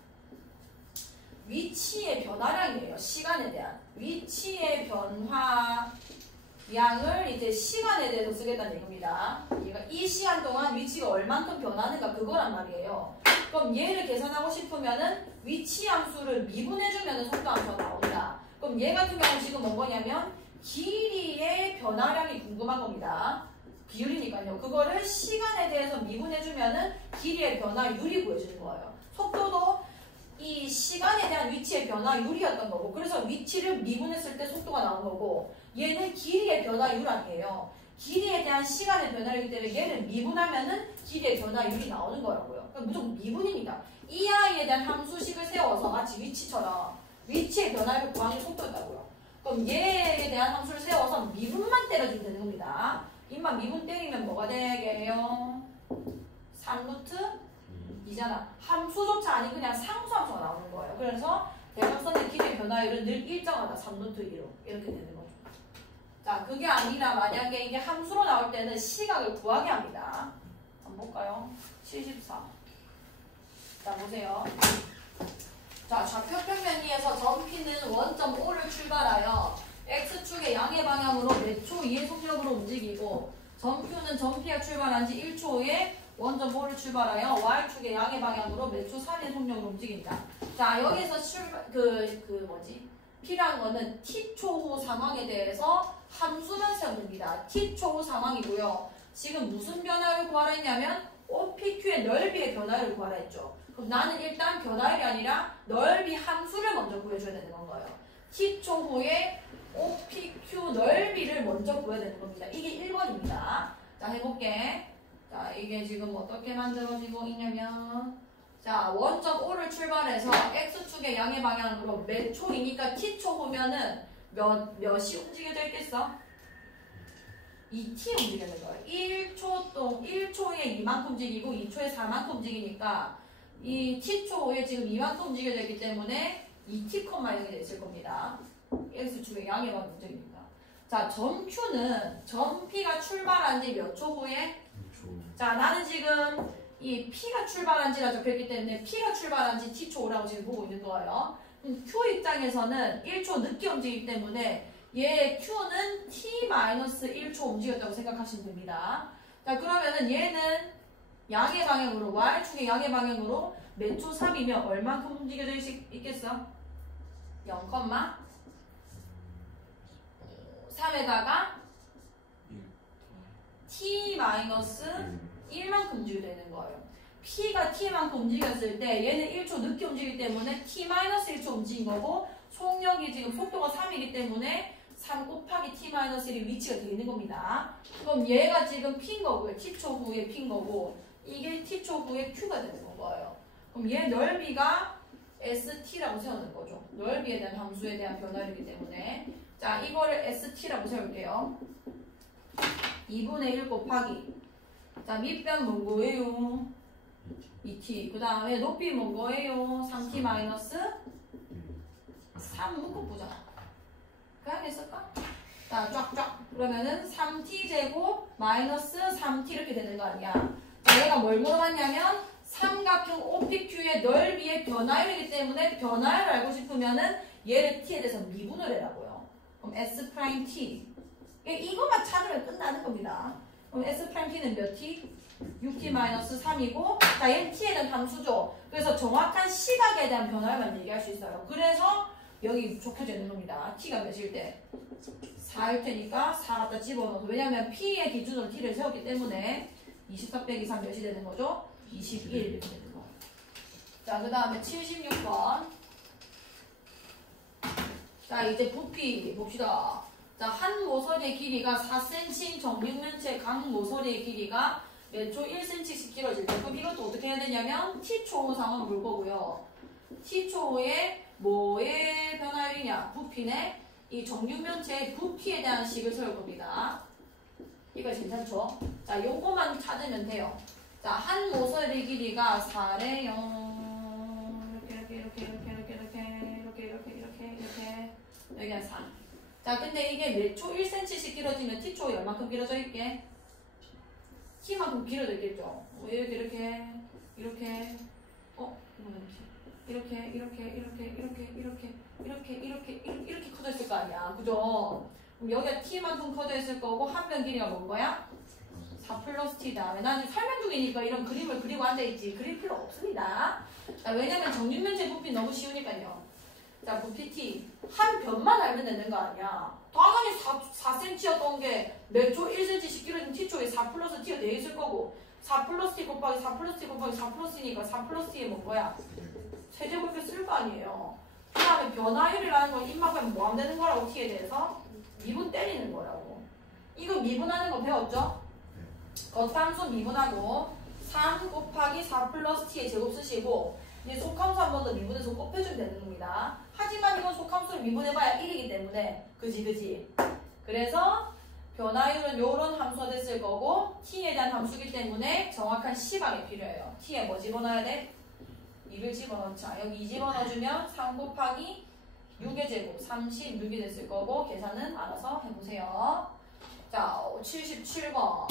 위치의 변화량이에요. 시간에 대한. 위치의 변화량을 이제 시간에 대해서 쓰겠다는 얘기입니다. 그러니까 이 시간 동안 위치가 얼만큼 변하는가 그거란 말이에요. 그럼 얘를 계산하고 싶으면은 위치 함수를 미분해주면 속도 함수가 나온다. 그럼 얘 같은 경우는 지금 뭔 거냐면 길이의 변화량이 궁금한 겁니다. 비율이니까요. 그거를 시간에 대해서 미분해주면은 길이의 변화율이 구해주는 거예요. 속도도 이 시간에 대한 위치의 변화율이었던 거고, 그래서 위치를 미분했을 때 속도가 나온 거고, 얘는 길이의 변화율 아니에요. 길이에 대한 시간의 변화이기 때문에 얘를 미분하면은 길이의 변화율이 나오는 거라고요. 그러니까 무조건 미분입니다. 이 아이에 대한 함수식을 세워서 마치 위치처럼 위치의 변화율을 구하는 속도였다고요. 그럼 얘에 대한 함수를 세워서 미분만 때려주면 되는 겁니다. 입만 미분 때리면 뭐가 되게요? 3루트 2잖아. 함수조차 아닌 그냥 상수함수가 나오는 거예요. 그래서 대각선의 길이의 변화율은 늘 일정하다. 3루트 2로 이렇게 되는 거죠. 자, 그게 아니라 만약에 이게 함수로 나올 때는 시각을 구하게 합니다. 한번 볼까요? 74. 자, 보세요. 자, 좌표평면이에서 점 P는 원점 O를 출발하여 X축의 양의 방향으로 몇 초 이의 속력으로 움직이고 점 Q는 점 P가 출발한 지 1초 후에 원점 O를 출발하여 Y축의 양의 방향으로 몇 초 3의 속력으로 움직입니다. 자, 여기서 필요한 거는 T초 후 상황에 대해서 함수만 세우면 됩니다. T초 후 상황이고요. 지금 무슨 변화를 구하라 했냐면 OPQ의 넓이의 변화를 구하라 했죠. 그럼 나는 일단 변화율이 아니라 넓이 함수를 먼저 구해줘야 되는 건가요. T초 후에 OPQ 넓이를 먼저 구해야 되는 겁니다. 이게 1번입니다. 자, 해볼게. 자, 이게 지금 어떻게 만들어지고 있냐면 자, 원점 O를 출발해서 X축의 양의 방향으로 몇 초이니까 T초 후면은 몇이 움직여져 있겠어? 2T 움직이는 거예요. 1초에 이만큼 움직이고 2초에 4만큼 움직이니까 이 T초 후에 지금 이만큼 움직여져 있기 때문에 2T, 이렇게 돼 있을 겁니다. X축의 양의 방향 움직입니다. 자, 점 Q는 점 P가 출발한 지 몇 초 후에? 자, 나는 지금 이 P가 출발한 지가 적혀있기 때문에 P가 출발한 지 T초 후라고 지금 보고 있는 거예요. Q 입장에서는 1초 늦게 움직이기 때문에 얘 Q는 T-1초 움직였다고 생각하시면 됩니다. 자, 그러면은 얘는 양의 방향으로, Y축의 양의 방향으로 몇 초 3이면 얼만큼 움직여져 있겠어? 0,3에다가 T-1만큼 움직여져 있는 거예요. P가 T만큼 움직였을 때 얘는 1초 늦게 움직이기 때문에 T-1초 움직인 거고 속력이 지금 속도가 3이기 때문에 3 곱하기 t-1이 위치가 되어 있는 겁니다. 그럼 얘가 지금 p인 거고요. t초 후에 p인 거고 이게 t초 후에 q가 되는 거예요. 그럼 얘 넓이가 st라고 세우는 거죠. 넓이에 대한 함수에 대한 변화이기 때문에 자 이거를 st라고 세울게요. 2분의 1 곱하기 자 밑변 뭔 거예요? 2t 그 다음에 높이 뭔 거예요? 3t 마이너스 3 묶어보자. 그냥 했을까? 자 쫙쫙 그러면은 3t 제곱 마이너스 3t 이렇게 되는 거 아니야. 자 얘가 뭘 물어봤냐면 삼각형 OPQ의 넓이의 변화율이기 때문에 변화율을 알고 싶으면은 얘를 t에 대해서 미분을 해라고요. 그럼 S'(t) 이것만 찾으면 끝나는 겁니다. 그럼 S'(t는 몇 t? 6t-3이고 자 얘는 t에 대한 함수죠. 그래서 정확한 시각에 대한 변화율만 얘기할 수 있어요. 그래서 여기 적혀져 있는 겁니다. t가 몇일 때? 4일 테니까 4 갖다 집어넣어서 왜냐면 p의 기준으로 t를 세웠기 때문에 24 빼기 3 몇이 되는 거죠? 21 이렇게 되는 거예요. 자, 그 다음에 76번. 자, 이제 부피 봅시다. 자, 한 모서리의 길이가 4cm인 정육면체 각 모서리의 길이가 매초 1cm씩 길어질 때 그럼 이것도 어떻게 해야 되냐면 t초 상황을 볼 거고요. t초에 뭐의 변화율이냐? 부피네. 이 정육면체의 부피에 대한 식을 세울 겁니다. 이거 괜찮죠? 자, 요거만 찾으면 돼요. 자, 한 모서리 길이가 4래요. 이렇게. 여기가 4. 자, 근데 이게 매초 1cm씩 길어지면 t초 얼마큼 길어져 있게? t만큼 길어져 있겠죠? 이렇게. 이렇게 커져 있을 거 아니야. 그죠? 그럼 여기가 t만큼 커져 있을 거고 한 변 길이가 뭔 거야? 4 플러스 t 다음에 나는 설명 중이니까 이런 그림을 그리고 앉아있지. 그릴 필요 없습니다. 자, 왜냐면 정육면체 부피 너무 쉬우니까요. 자, 부피 t 한 변만 알면 되는 거 아니야. 당연히 4cm였던 게 매초 1cm씩 길어진 t초에 4 플러스 t가 돼 있을 거고 4 플러스 t 곱하기 4 플러스 t 곱하기 4 플러스니까 4 플러스 t에 뭔 거야? 세제곱을 쓸 거 아니에요. 그 다음에 변화율이라는 건 입막하면 뭐 하면 되는 거라고 t에 대해서? 미분 때리는 거라고. 이거 미분하는 거 배웠죠? 겉함수 미분하고 3 곱하기 4 플러스 t의 제곱 쓰시고 이제 속함수 한 번 더 미분해서 곱해주면 되는 겁니다. 하지만 이건 속함수를 미분해봐야 1이기 때문에 그지? 그래서 변화율은 요런 함수가 됐을 거고 t에 대한 함수이기 때문에 정확한 시각이 필요해요. t에 뭐 집어넣어야 돼? 2를 집어넣자. 여기 2 집어넣어주면 3 곱하기 6의 제곱 36이 됐을 거고 계산은 알아서 해보세요. 자, 77번.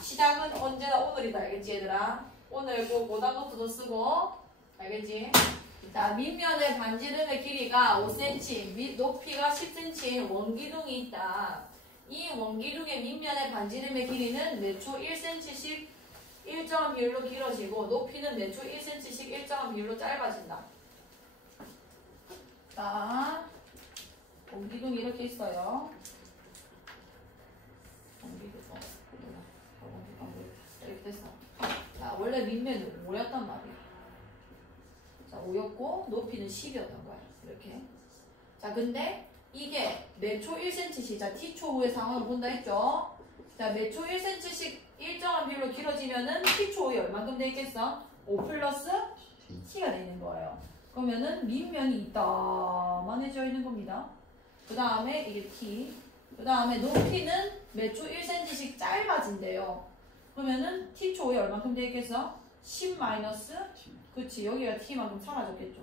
시작은 언제나 오늘이다. 알겠지 얘들아? 오늘 꼭 오답노트도 쓰고 알겠지? 자, 밑면의 반지름의 길이가 5cm, 높이가 10cm인 원기둥이 있다. 이 원기둥의 밑면의 반지름의 길이는 매초 1cm씩 일정한 비율로 길어지고 높이는 매초 1cm씩 일정한 비율로 짧아진다. 자, 원기둥이 이렇게 있어요. 이렇게 됐어. 자, 원래 밑면은 5였단 말이야. 자, 5였고 높이는 10이었던 거야. 이렇게. 자, 근데 이게 매초 1cm씩 자, t초 후의 상황을 본다 했죠? 자, 매초 1cm씩 일정한 비율로 길어지면은 t초 후에 얼만큼 돼 있겠어? 5 플러스 t가 돼 있는 거예요. 그러면은 밑면이 이따만해져 있는 겁니다. 그 다음에 이게 t. 그 다음에 높이는 매초 1cm씩 짧아진대요. 그러면은 t초 후에 얼만큼 돼 있겠어? 10 마이너스? 그치, 여기가 t만큼 사라졌겠죠.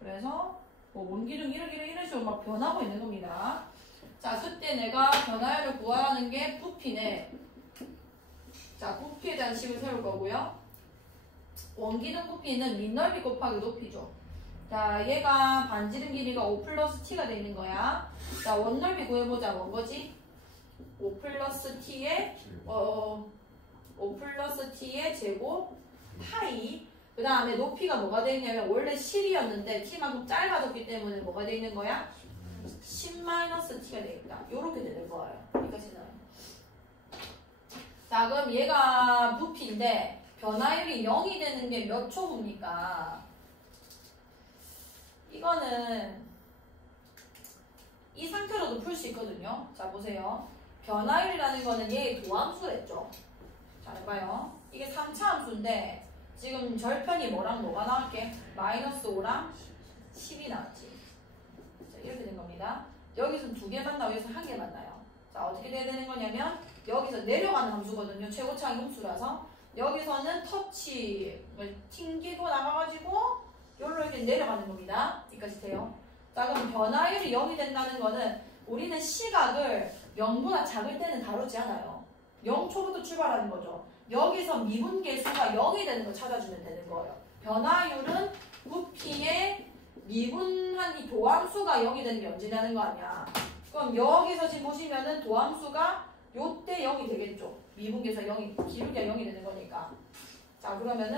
그래서 뭐 원기둥 이런 식으로 막 변하고 있는 겁니다. 자, 그때 내가 변화율을 구하라는 게 부피네. 자, 부피에 대한 식을 세울 거고요. 원기둥 부피는 밑넓이 곱하기 높이죠. 자, 얘가 반지름 길이가 5 플러스 t가 돼 있는 거야. 자, 원넓이 구해보자. 뭔 거지? 5 플러스 t의 5 플러스 t의 제곱 파이. 그 다음에 높이가 뭐가 돼 있냐면 원래 10이었는데 t만큼 짧아졌기 때문에 뭐가 돼 있는 거야? 10 마이너스 t가 돼 있다. 요렇게 되는 거예요. 여기까지는. 자, 그럼 얘가 부피인데 변화율이 0이 되는 게 몇 초입니까? 이거는 식으로도 풀 수 있거든요. 자, 보세요. 변화율이라는 거는 얘의 도함수랬죠. 자, 해봐요. 이게 3차 함수인데 지금 절편이 뭐랑 뭐가 나올게? 마이너스 5랑 10이 나왔지. 자, 이렇게 된 겁니다. 여기서 두 개만 나오고 여기서 한 개만 나요. 자, 어떻게 돼야 되는 거냐면 여기서 내려가는 함수거든요. 최고차이 함수라서 여기서는 터치를 튕기고 나가가지고 여기로 이렇게 내려가는 겁니다. 여기까지 돼요. 자, 그럼 변화율이 0이 된다는 거는 우리는 시각을 0보다 작을 때는 다루지 않아요. 0초부터 출발하는 거죠. 여기서 미분계수가 0이 되는 걸 찾아주면 되는 거예요. 변화율은 부피의 미분한 이 도함수가 0이 되는 게 언제냐는 거 아니야. 그럼 여기서 지금 보시면은 도함수가 요때 0이 되겠죠. 미분계수가 0이, 기울기가 0이 되는 거니까. 자, 그러면은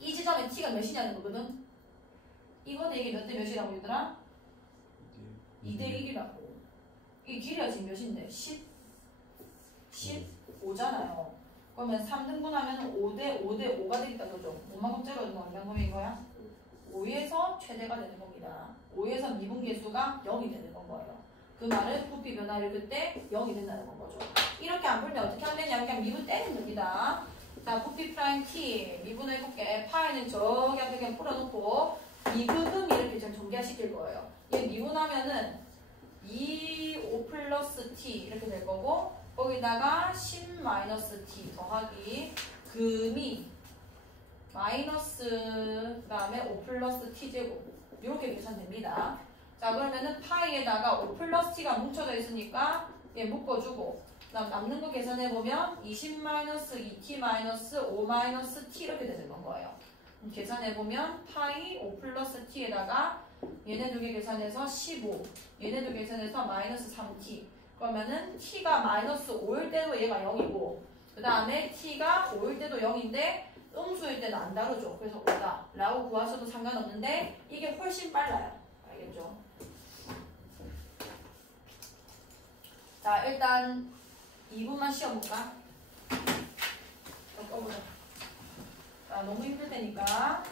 이 지점에 t가 몇이냐는 거거든. 이번에 이게 몇 대 몇이라고 얘들아? 2대 1이라고. 이 길이가 지금 몇인데? 15잖아요. 그러면 3등분하면 5대 5가 되겠다, 그죠? 얼마큼 줄어든 얼마큼인 거야? 5에서 최대가 되는 겁니다. 5에서 미분계수가 0이 되는 건 거예요. 그 말은 부피 변화를 그때 0이 된다는 건 거죠. 이렇게 안 풀면 어떻게 하면 되냐면 그냥 미분 때리면 됩니다. 자, 부피 프라임 t 미분해볼게. 파이는 저기 앞에 그냥 풀어놓고 미분음 이렇게 좀 전개시킬 거예요. 얘 미분하면은 2, 5 플러스 t 이렇게 될 거고 거기다가 10 마이너스 t 더하기 금이 마이너스 그 다음에 5 플러스 t 제곱 이렇게 계산됩니다. 자, 그러면은 파이에다가 5 플러스 t가 뭉쳐져 있으니까 얘 묶어주고 그다음 남는 거 계산해보면 20 마이너스 2t 마이너스 5 마이너스 t 이렇게 되는 건 거예요. 계산해보면 파이 5 플러스 t에다가 얘네 두 개 계산해서 15 얘네 두 개 계산해서 마이너스 3t 그러면은 t가 마이너스 5일 때도 얘가 0이고 그 다음에 t가 5일 때도 0인데 음수일 때는 안 다르죠. 그래서 5다 라고 구하셔도 상관없는데 이게 훨씬 빨라요. 알겠죠? 자, 일단 2분만 쉬어볼까? 꺼보자. 자, 너무 힘들 테니까